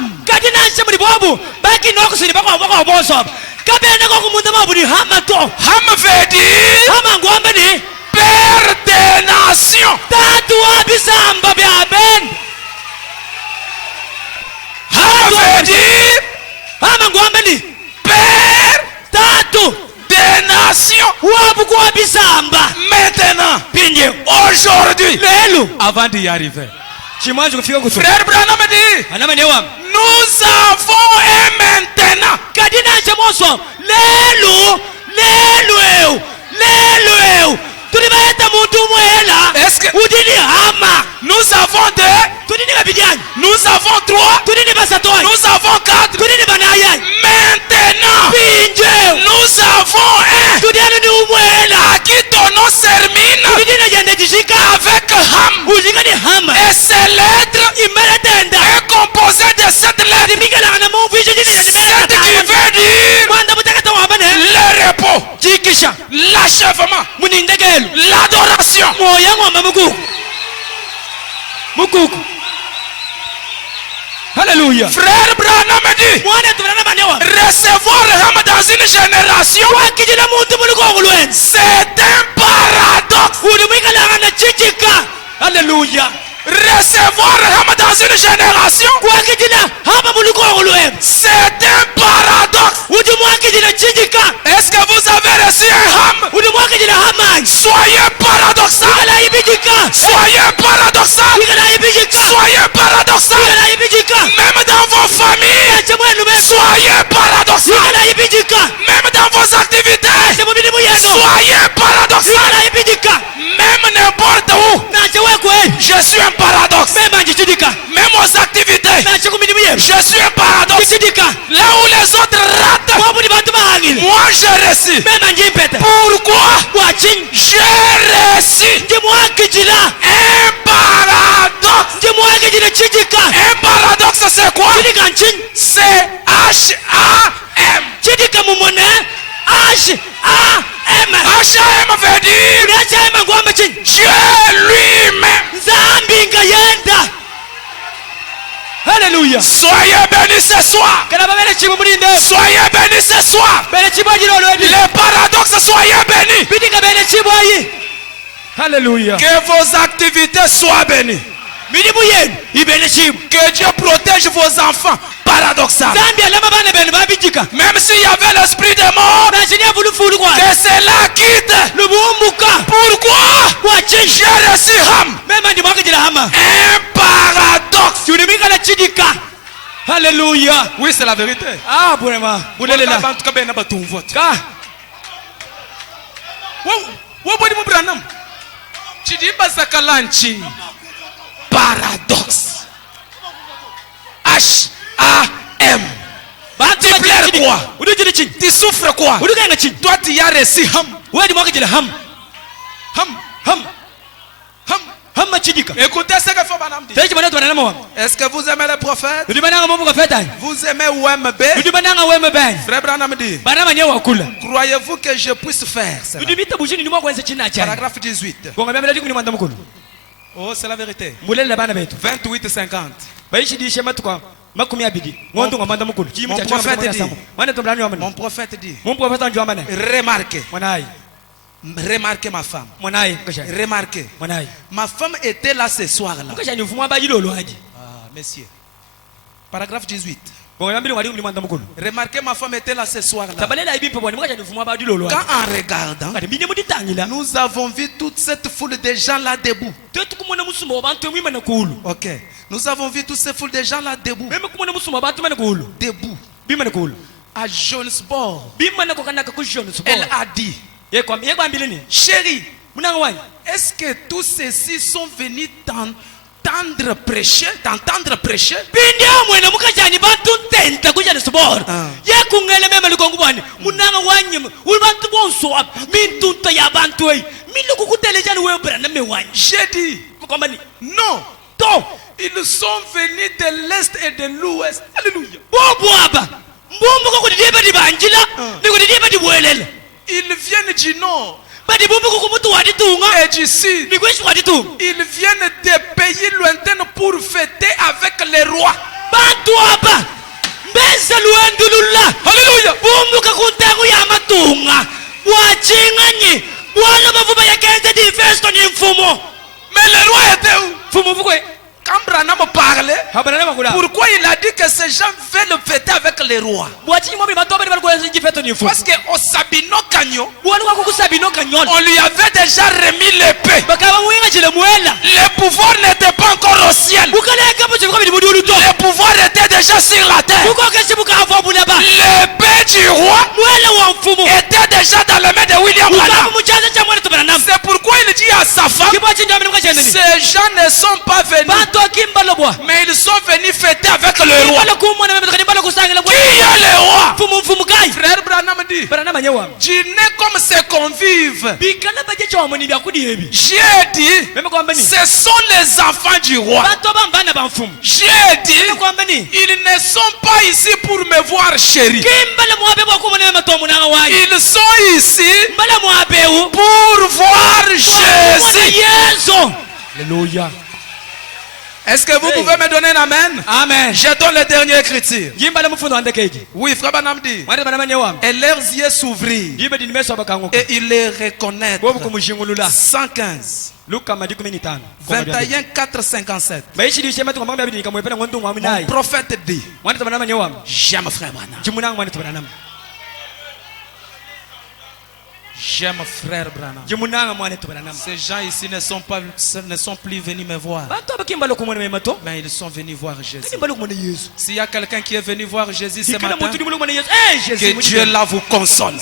Ham veut dire Père des nations. Ham veut dire Père des nations. Maintenant, aujourd'hui, avant d'y arriver, Frère Branham dit, nous avons un maintenant. Est-ce que nous avons 2, nous avons 3, nous avons 4, maintenant nous avons un à qui ton nom termine avec Ham, et ces lettres est composé de 7 lettres, 7 qui veut dire le repos, l'achèvement, l'adoration. Alléluia. Frère Branham dit, recevoir Ham dans une génération, c'est un paradoxe. Alléluia. Recevoir Ham dans une génération, c'est un paradoxe. Est-ce que vous avez reçu un Ham? Soyez paradoxal. Soyez paradoxal. Soyez paradoxal. Même dans vos familles, soyez paradoxal. Même dans vos activités, soyez paradoxal. Même n'importe où, je suis un paradoxe. Même aux activités, je suis un paradoxe. Là où les autres ratent, moi j'ai reçu. Pourquoi j'ai reçu un paradoxe? Un paradoxe c'est quoi? C'est H-A-M. H-A-M veut dire Dieu lui-même. Alléluia. Soyez bénis ce soir. Soyez bénis ce soir. Les paradoxes, soyez bénis. Alléluia. Que vos activités soient bénies. Que Dieu protège vos enfants. Paradoxal. Même s'il y avait l'esprit de mort, que cela quitte. Pourquoi? J'ai reçu Ham. Un paradoxe. Alléluia. Oui, c'est la vérité. Ah, vraiment. Paradoxe. H-A-M. Tu pleures quoi? Tu souffres quoi? Toi tu as reçu Ham. Écoutez ce que fait Banam dit. Est-ce que vous aimez les prophètes? Vous aimez OMB? Frère Branham dit, croyez-vous que je puisse faire cela? Paragraphe 18. Oh, c'est la vérité. 28-50. Mon prophète dit, remarquez ma femme. Remarquez. Ma femme était là ce soir-là. Ah, messieurs. Paragraphe 18. Remarquez, ma femme était là ce soir-là. Quand en regardant, nous avons vu toute cette foule de gens là debout. Ok. Nous avons vu toute cette foule de gens là debout. Debout. À Johannesburg. Elle a dit, chérie, est-ce que tous ceux-ci sont venus t'entendre prêcher? J'ai dit, non. Ils sont venus de l'Est et de l'Ouest. Alléluia. Ils viennent du Nord et du Sud. Ils viennent des pays lointains pour fêter avec les rois. Alléluia. Mais les rois étaient où? Quand Branham parlait, pourquoi il a dit que ces gens veulent fêter avec les rois? Parce qu'au Sabino Canyon, on lui avait déjà remis l'épée. Le pouvoir n'était pas encore au ciel. Le pouvoir était déjà sur la terre. L'épée du roi était déjà dans les mains de William Branham. C'est pourquoi il dit à sa femme, ces gens ne sont pas venus, mais ils sont venus fêter avec le roi. Qui est le roi? Frère Branham dit, dîner comme ses convives. J'ai dit, ce sont les enfants du roi. J'ai dit, ils ne sont pas ici pour me voir chéri. Ils sont ici pour voir Jésus. Alléluia. Est-ce que vous pouvez me donner un amen? Amen. Je donne le dernier écriture. Oui, frère Branham dit, et leurs yeux s'ouvrirent et ils les reconnaissent. 115 21 4 57. Mon prophète dit, j'aime frère Branham. J'aime frère Branham. Ces gens ici ne sont plus venus me voir, mais ils sont venus voir Jésus. S'il y a quelqu'un qui est venu voir Jésus ce matin, que Dieu là vous console.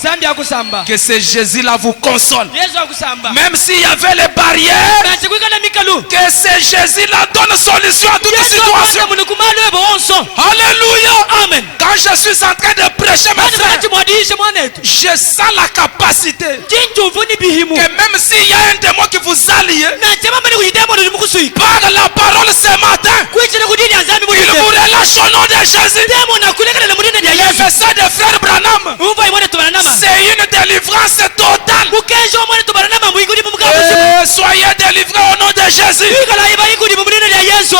Que ce Jésus là vous console. Même s'il y avait les barrières, que ce Jésus là donne solution à toute situation. Alléluia. Amen. Quand je suis en train de prêcher, mes frères, je sens la capacité que même s'il y a un démon qui vous allie, par la parole ce matin, il vous relâche au nom de Jésus. Le message de frère Branham, c'est une délivrance totale. Soyez délivrés au nom de Jésus.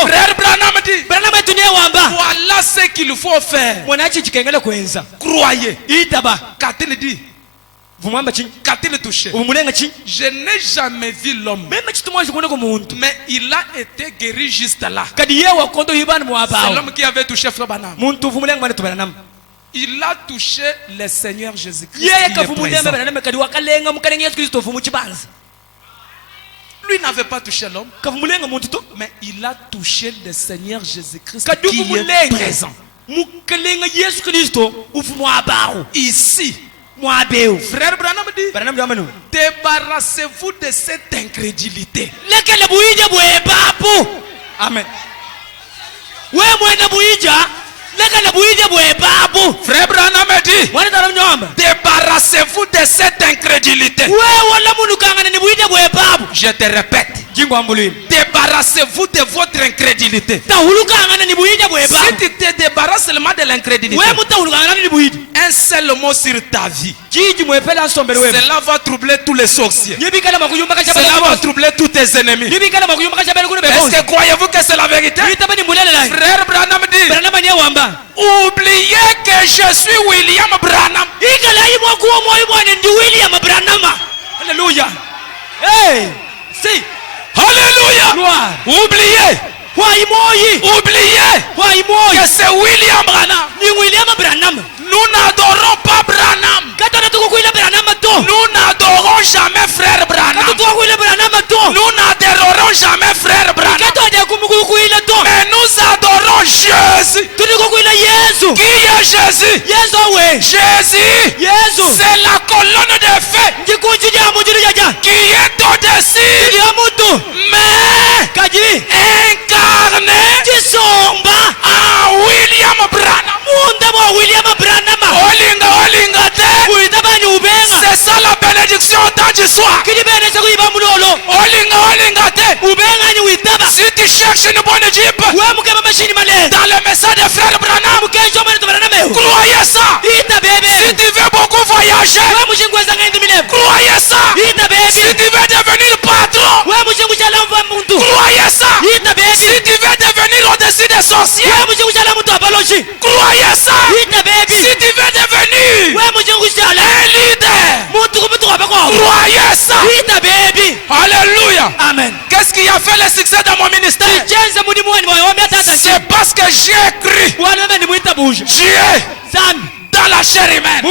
Frère Branham dit, voilà ce qu'il faut faire. Croyez. Qu'a-t-il dit? Qu'a-t-il touché? Je n'ai jamais vu l'homme, mais il a été guéri juste là. C'est l'homme qui avait touché Frère Branham. Il a touché le Seigneur Jésus-Christ. Lui n'avait pas touché l'homme, mais il a touché le Seigneur Jésus-Christ qui est présent. Ici, Frère Branham dit, débarrassez-vous de cette incrédulité. Amen. Frère Branham dit, débarrassez-vous de cette incrédulité. Je te répète, débarrassez-vous de votre incrédulité. Si tu te débarrasses seulement de l'incrédulité, un seul mot sur ta vie, cela va troubler tous les sorciers. Cela va troubler tous tes ennemis. Est-ce que croyez-vous que c'est la vérité? Frère Branham dit, oubliez que je suis William Branham. Alléluia. Hey, si. Alléluia. Oubliez. Oubliez que c'est William Branham. Nous n'adorons pas Branham. Nous n'adorons jamais Frère Branham. Nous n'adorons jamais Frère Branham. Mais nous adorons Jésus. Qui est Jésus? Jésus, c'est la colonne de feu qui est au-dessus, mais incarné en William Branham. C'est ça la bénédiction tant du soir. Si tu cherches une bonne Jeep dans le message de Frère Branham, croyez ça. Si tu veux beaucoup voyager, croyez ça. Si tu veux devenir patron, croyez ça. Si tu veux devenir au-dessus des sorciers, croyez ça. Si tu veux devenir un leader, croyez ça. Alléluia. Amen. Qu'est-ce qui a fait le succès dans mon ministère? C'est parce que j'ai cru Dieu dans la chair humaine.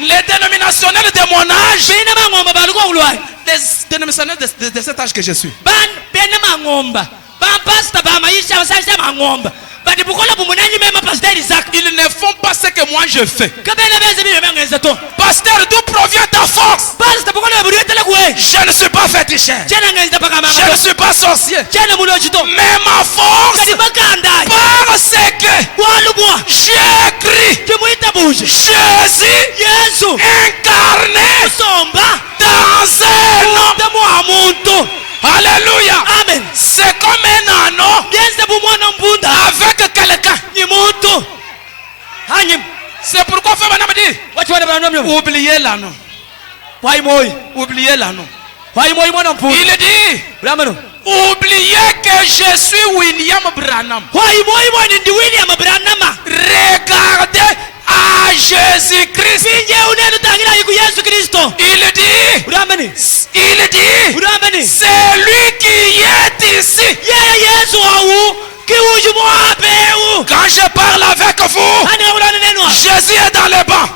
Les dénominationnels de mon âge, les dénominationnels de cet âge que je suis, ils ne font pas ce que moi je fais. Pasteur, d'où provient ta force? Je ne suis pas féticheur. Je ne suis pas sorcier. Mais ma force, parce que j'ai cru Jésus incarné dans un homme. Alléluia. Amen. C'est comme un anneau avec quelqu'un. C'est pourquoi Frère Branham dit, oubliez l'anneau. Oubliez l'anneau. Il dit, oubliez que je suis William Branham. Regardez à Jésus-Christ. Il dit, c'est lui qui est ici. Quand je parle avec vous, Jésus est dans les bancs.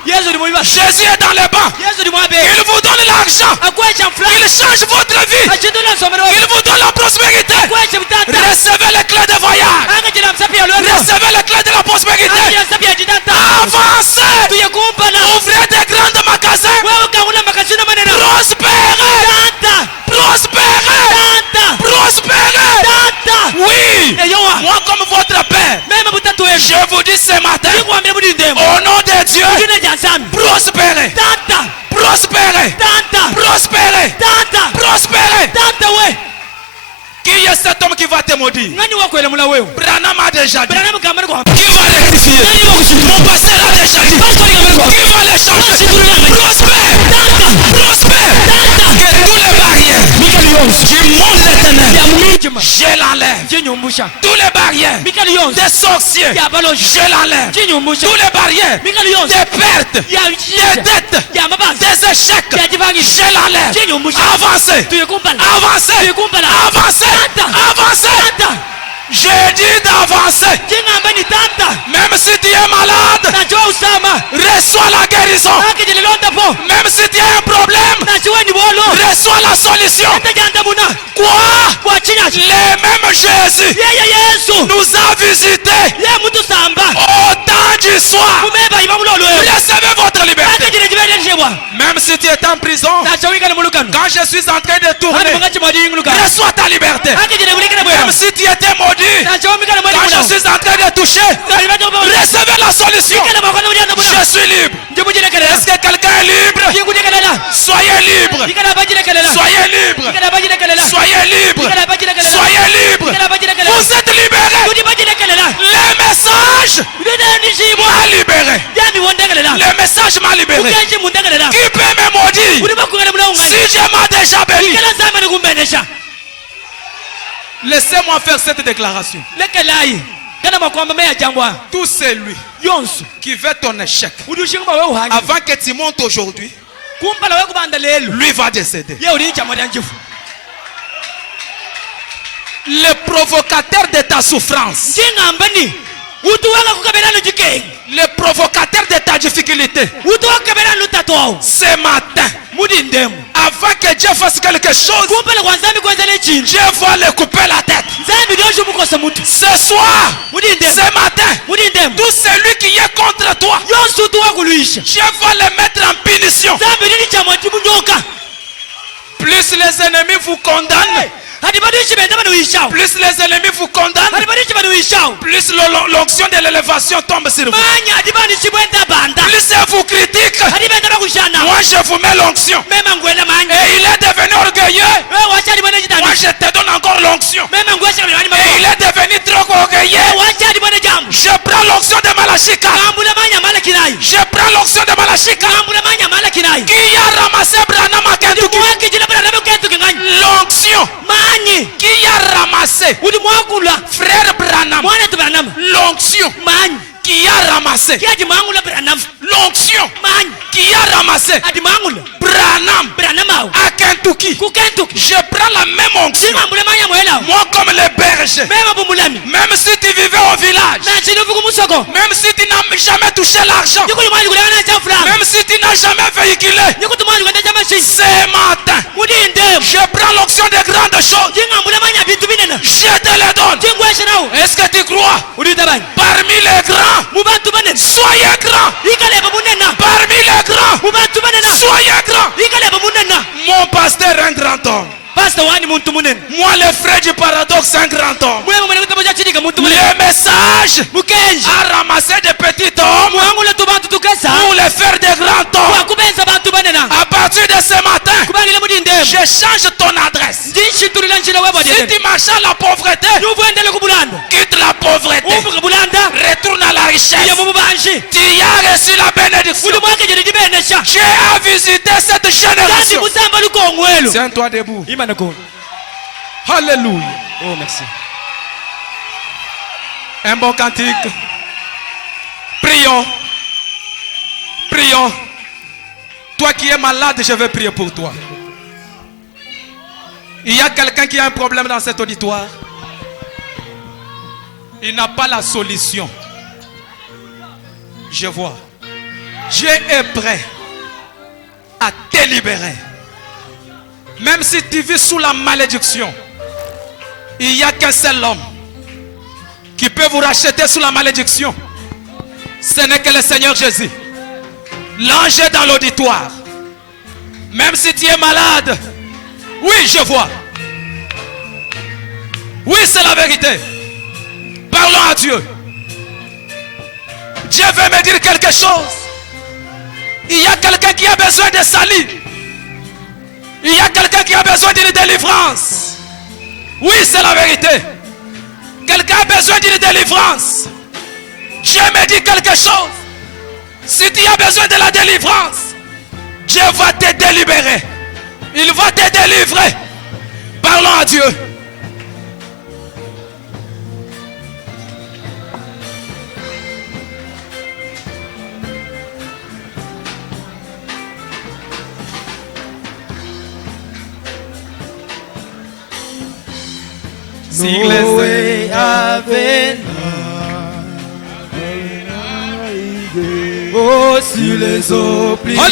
Jésus est dans les bancs. Il vous donne l'argent. Il change votre vie. Il vous donne la prospérité. Recevez les clés de voyage. Recevez les clés de la prospérité. Avancez. Ouvrez des grands magasins. Prospérez. Prospérez. Prospérez. Oui. Moi comme votre père, je vous dis ce matin, au nom de Dieu, prospérez. Prospérez. Prospérez. Prospérez. Qui est cet homme qui va te maudire? Branham a déjà dit. Qui va rectifier? Mon pasteur a déjà dit. Qui va les changer? Prospère. Prospère. Que tous les barrières du monde des ténèbres je l'enlève. Tous les barrières des sorciers, je l'enlève. Tous les barrières des pertes, des dettes, des échecs, je l'enlève. Avancez, avancez, avancez, avancez. J'ai dit d'avancer. Même si tu es malade, reçois la guérison. Même si tu as un problème, reçois la solution. Quoi? Le même Jésus nous a visités au temps du soir. Recevez votre liberté. Même si tu es en prison, quand je suis en train de tourner, reçois ta liberté. Même si tu étais maudit, quand je suis en train de toucher, recevez la solution. Je suis libre. Est-ce que quelqu'un est libre? Soyez libre. Soyez libre. Soyez libre. Soyez libre. Vous êtes libérés. Le message m'a libéré. Le message m'a libéré. Qui peut me maudire si je m'ai déjà béni? Laissez-moi faire cette déclaration. Tout celui qui veut ton échec, avant que tu montes aujourd'hui, lui va décéder. Le provocateur de ta souffrance, le provocateur de ta difficulté, ce matin, avant que Dieu fasse quelque chose, Dieu va le couper la tête. Ce soir, ce matin, tout celui qui est contre toi, Dieu va le mettre en punition. Plus les ennemis vous condamnent, plus les ennemis vous condamnent, plus l'onction de l'élévation tombe sur vous. Plus ils vous critiquent, moi je vous mets l'onction. Et il est devenu orgueilleux, moi je te donne encore l'onction. Et il est devenu trop orgueilleux, je prends l'onction de Malachika. Je prends l'onction de Malachika. Qui a ramassé Branham à Kentucky? L'onction qui a ramassé frère Branham. L'onction qui a ramassé l'onction qui a ramassé Branham à Kentucky. Je prends la même onction, moi comme le berger. Même si tu vivais au village, même si tu n'as jamais touché l'argent, même si tu n'as jamais véhiculé, ce matin je prends l'onction des grandes choses, je te les donne. Est-ce que tu crois? Parmi les grands, soyez grands. Parmi les grands, soyez grands. Mon pasteur est un grand homme. Moi le frère du paradoxe est un grand homme. Le message a ramassé des petits hommes pour les faire des grands hommes. À partir de ce matin, je change ton adresse. Si tu marches à la pauvreté, quitte la pauvreté, retourne à la richesse. Tu as reçu la bénédiction. Tu as visité cette génération. Tiens-toi debout. Alléluia. Oh, merci. Un bon cantique. Prions. Prions. Toi qui es malade, je vais prier pour toi. Il y a quelqu'un qui a un problème dans cet auditoire. Il n'a pas la solution. Je vois. Dieu est prêt à te libérer. Même si tu vis sous la malédiction, il n'y a qu'un seul homme qui peut vous racheter sous la malédiction. Ce n'est que le Seigneur Jésus. L'ange est dans l'auditoire. Même si tu es malade, oui, je vois. Oui, c'est la vérité. Parlons à Dieu. Dieu veut me dire quelque chose. Il y a quelqu'un qui a besoin de salut. Il y a quelqu'un qui a besoin d'une délivrance. Oui, c'est la vérité. Quelqu'un a besoin d'une délivrance. Dieu me dit quelque chose. Si tu as besoin de la délivrance, Dieu va te délibérer. Il va te délivrer. Parlons à Dieu. Noé avait oh, sur les eaux, plusieurs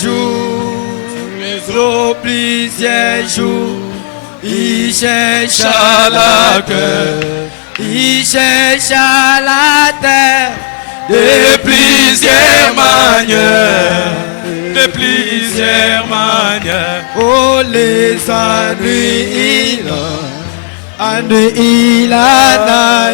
jours, les eaux, plusieurs jours, il chercha la terre, il chercha la terre, de plusieurs manières, de plusieurs manières. Oh, les ennuis, il en a.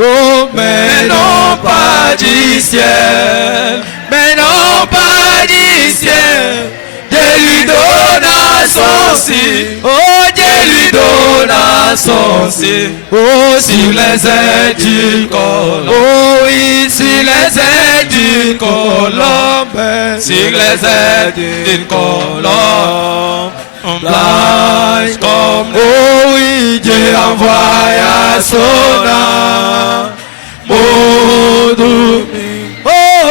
Oh, mais non pas du ciel, mais non pas du ciel. Dieu lui donna son si, oh Dieu lui donna son si. Oh, sur les ailes du colombe, oh oui, sur les ailes du colombe, sur les ailes d'une colombe. Blanche comme oh oui, Dieu envoya son amour. Oh,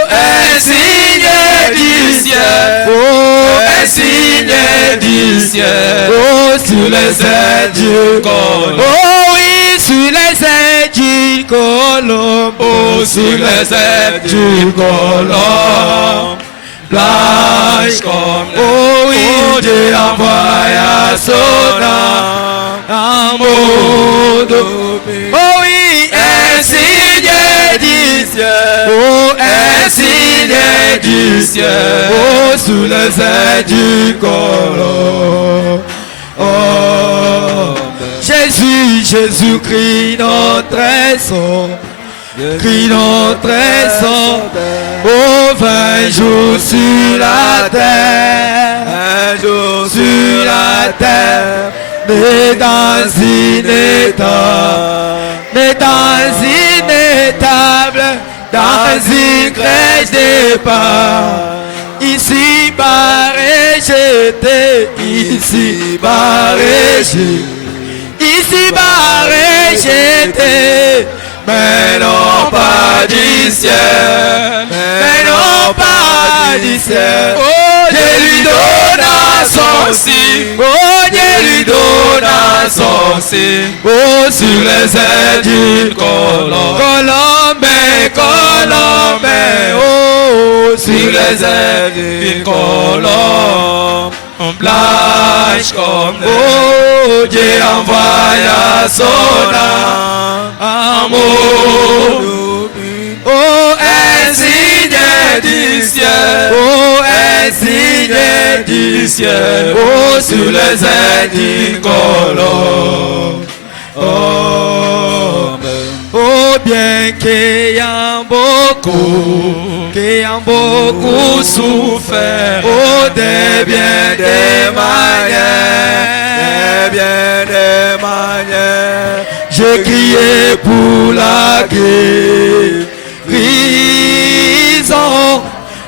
un signe du ciel, oh, un signe du ciel, oh, sur les ailes du colombe, oh oui, sur les ailes du colombe, oh, sur les ailes du colombe. Blanche comme oh oui, Dieu envoya son amour. Oh oui, un signe du ciel, oh un signe du ciel, oh sous les ailes du colombe. Oh Jésus, Jésus-Christ notre sauveur, crie notre sang, oh 20 jours sur la terre, 20 jours sur la terre, mais dans inétable, dans une crèche de pas, ici barré j'étais, ici barré j'étais. Mais non pas du ciel, mais non pas du ciel. Oh, Dieu lui donna son signe, oh, Dieu lui donna son signe. Oh, sur les ailes d'une colombe, colombe, oh, sur les ailes d'une colombe. Blanche comme oh, Dieu envoya son amour. Oh, un signe du ciel, oh, un signe du ciel, oh, sur les ailes d'une colombe. Oh, oh, bien qu'ayant beaucoup souffert, oh, des biens des manières, j'ai crié pour la guérison,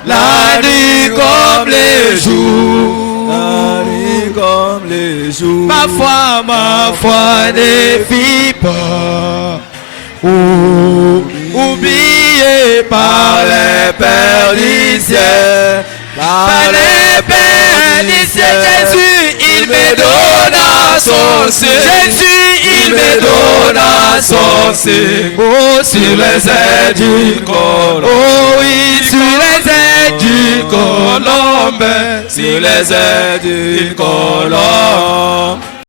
la nuit comme les jours, ma foi ne fit pas, oh, oublié par les pères du ciel, par les pères du ciel. Jésus, il me donna son signe, Jésus, il me donna son signe, oh, sur les ailes du colombe, oh oui, sur les ailes du colombe, sur les ailes du colombe.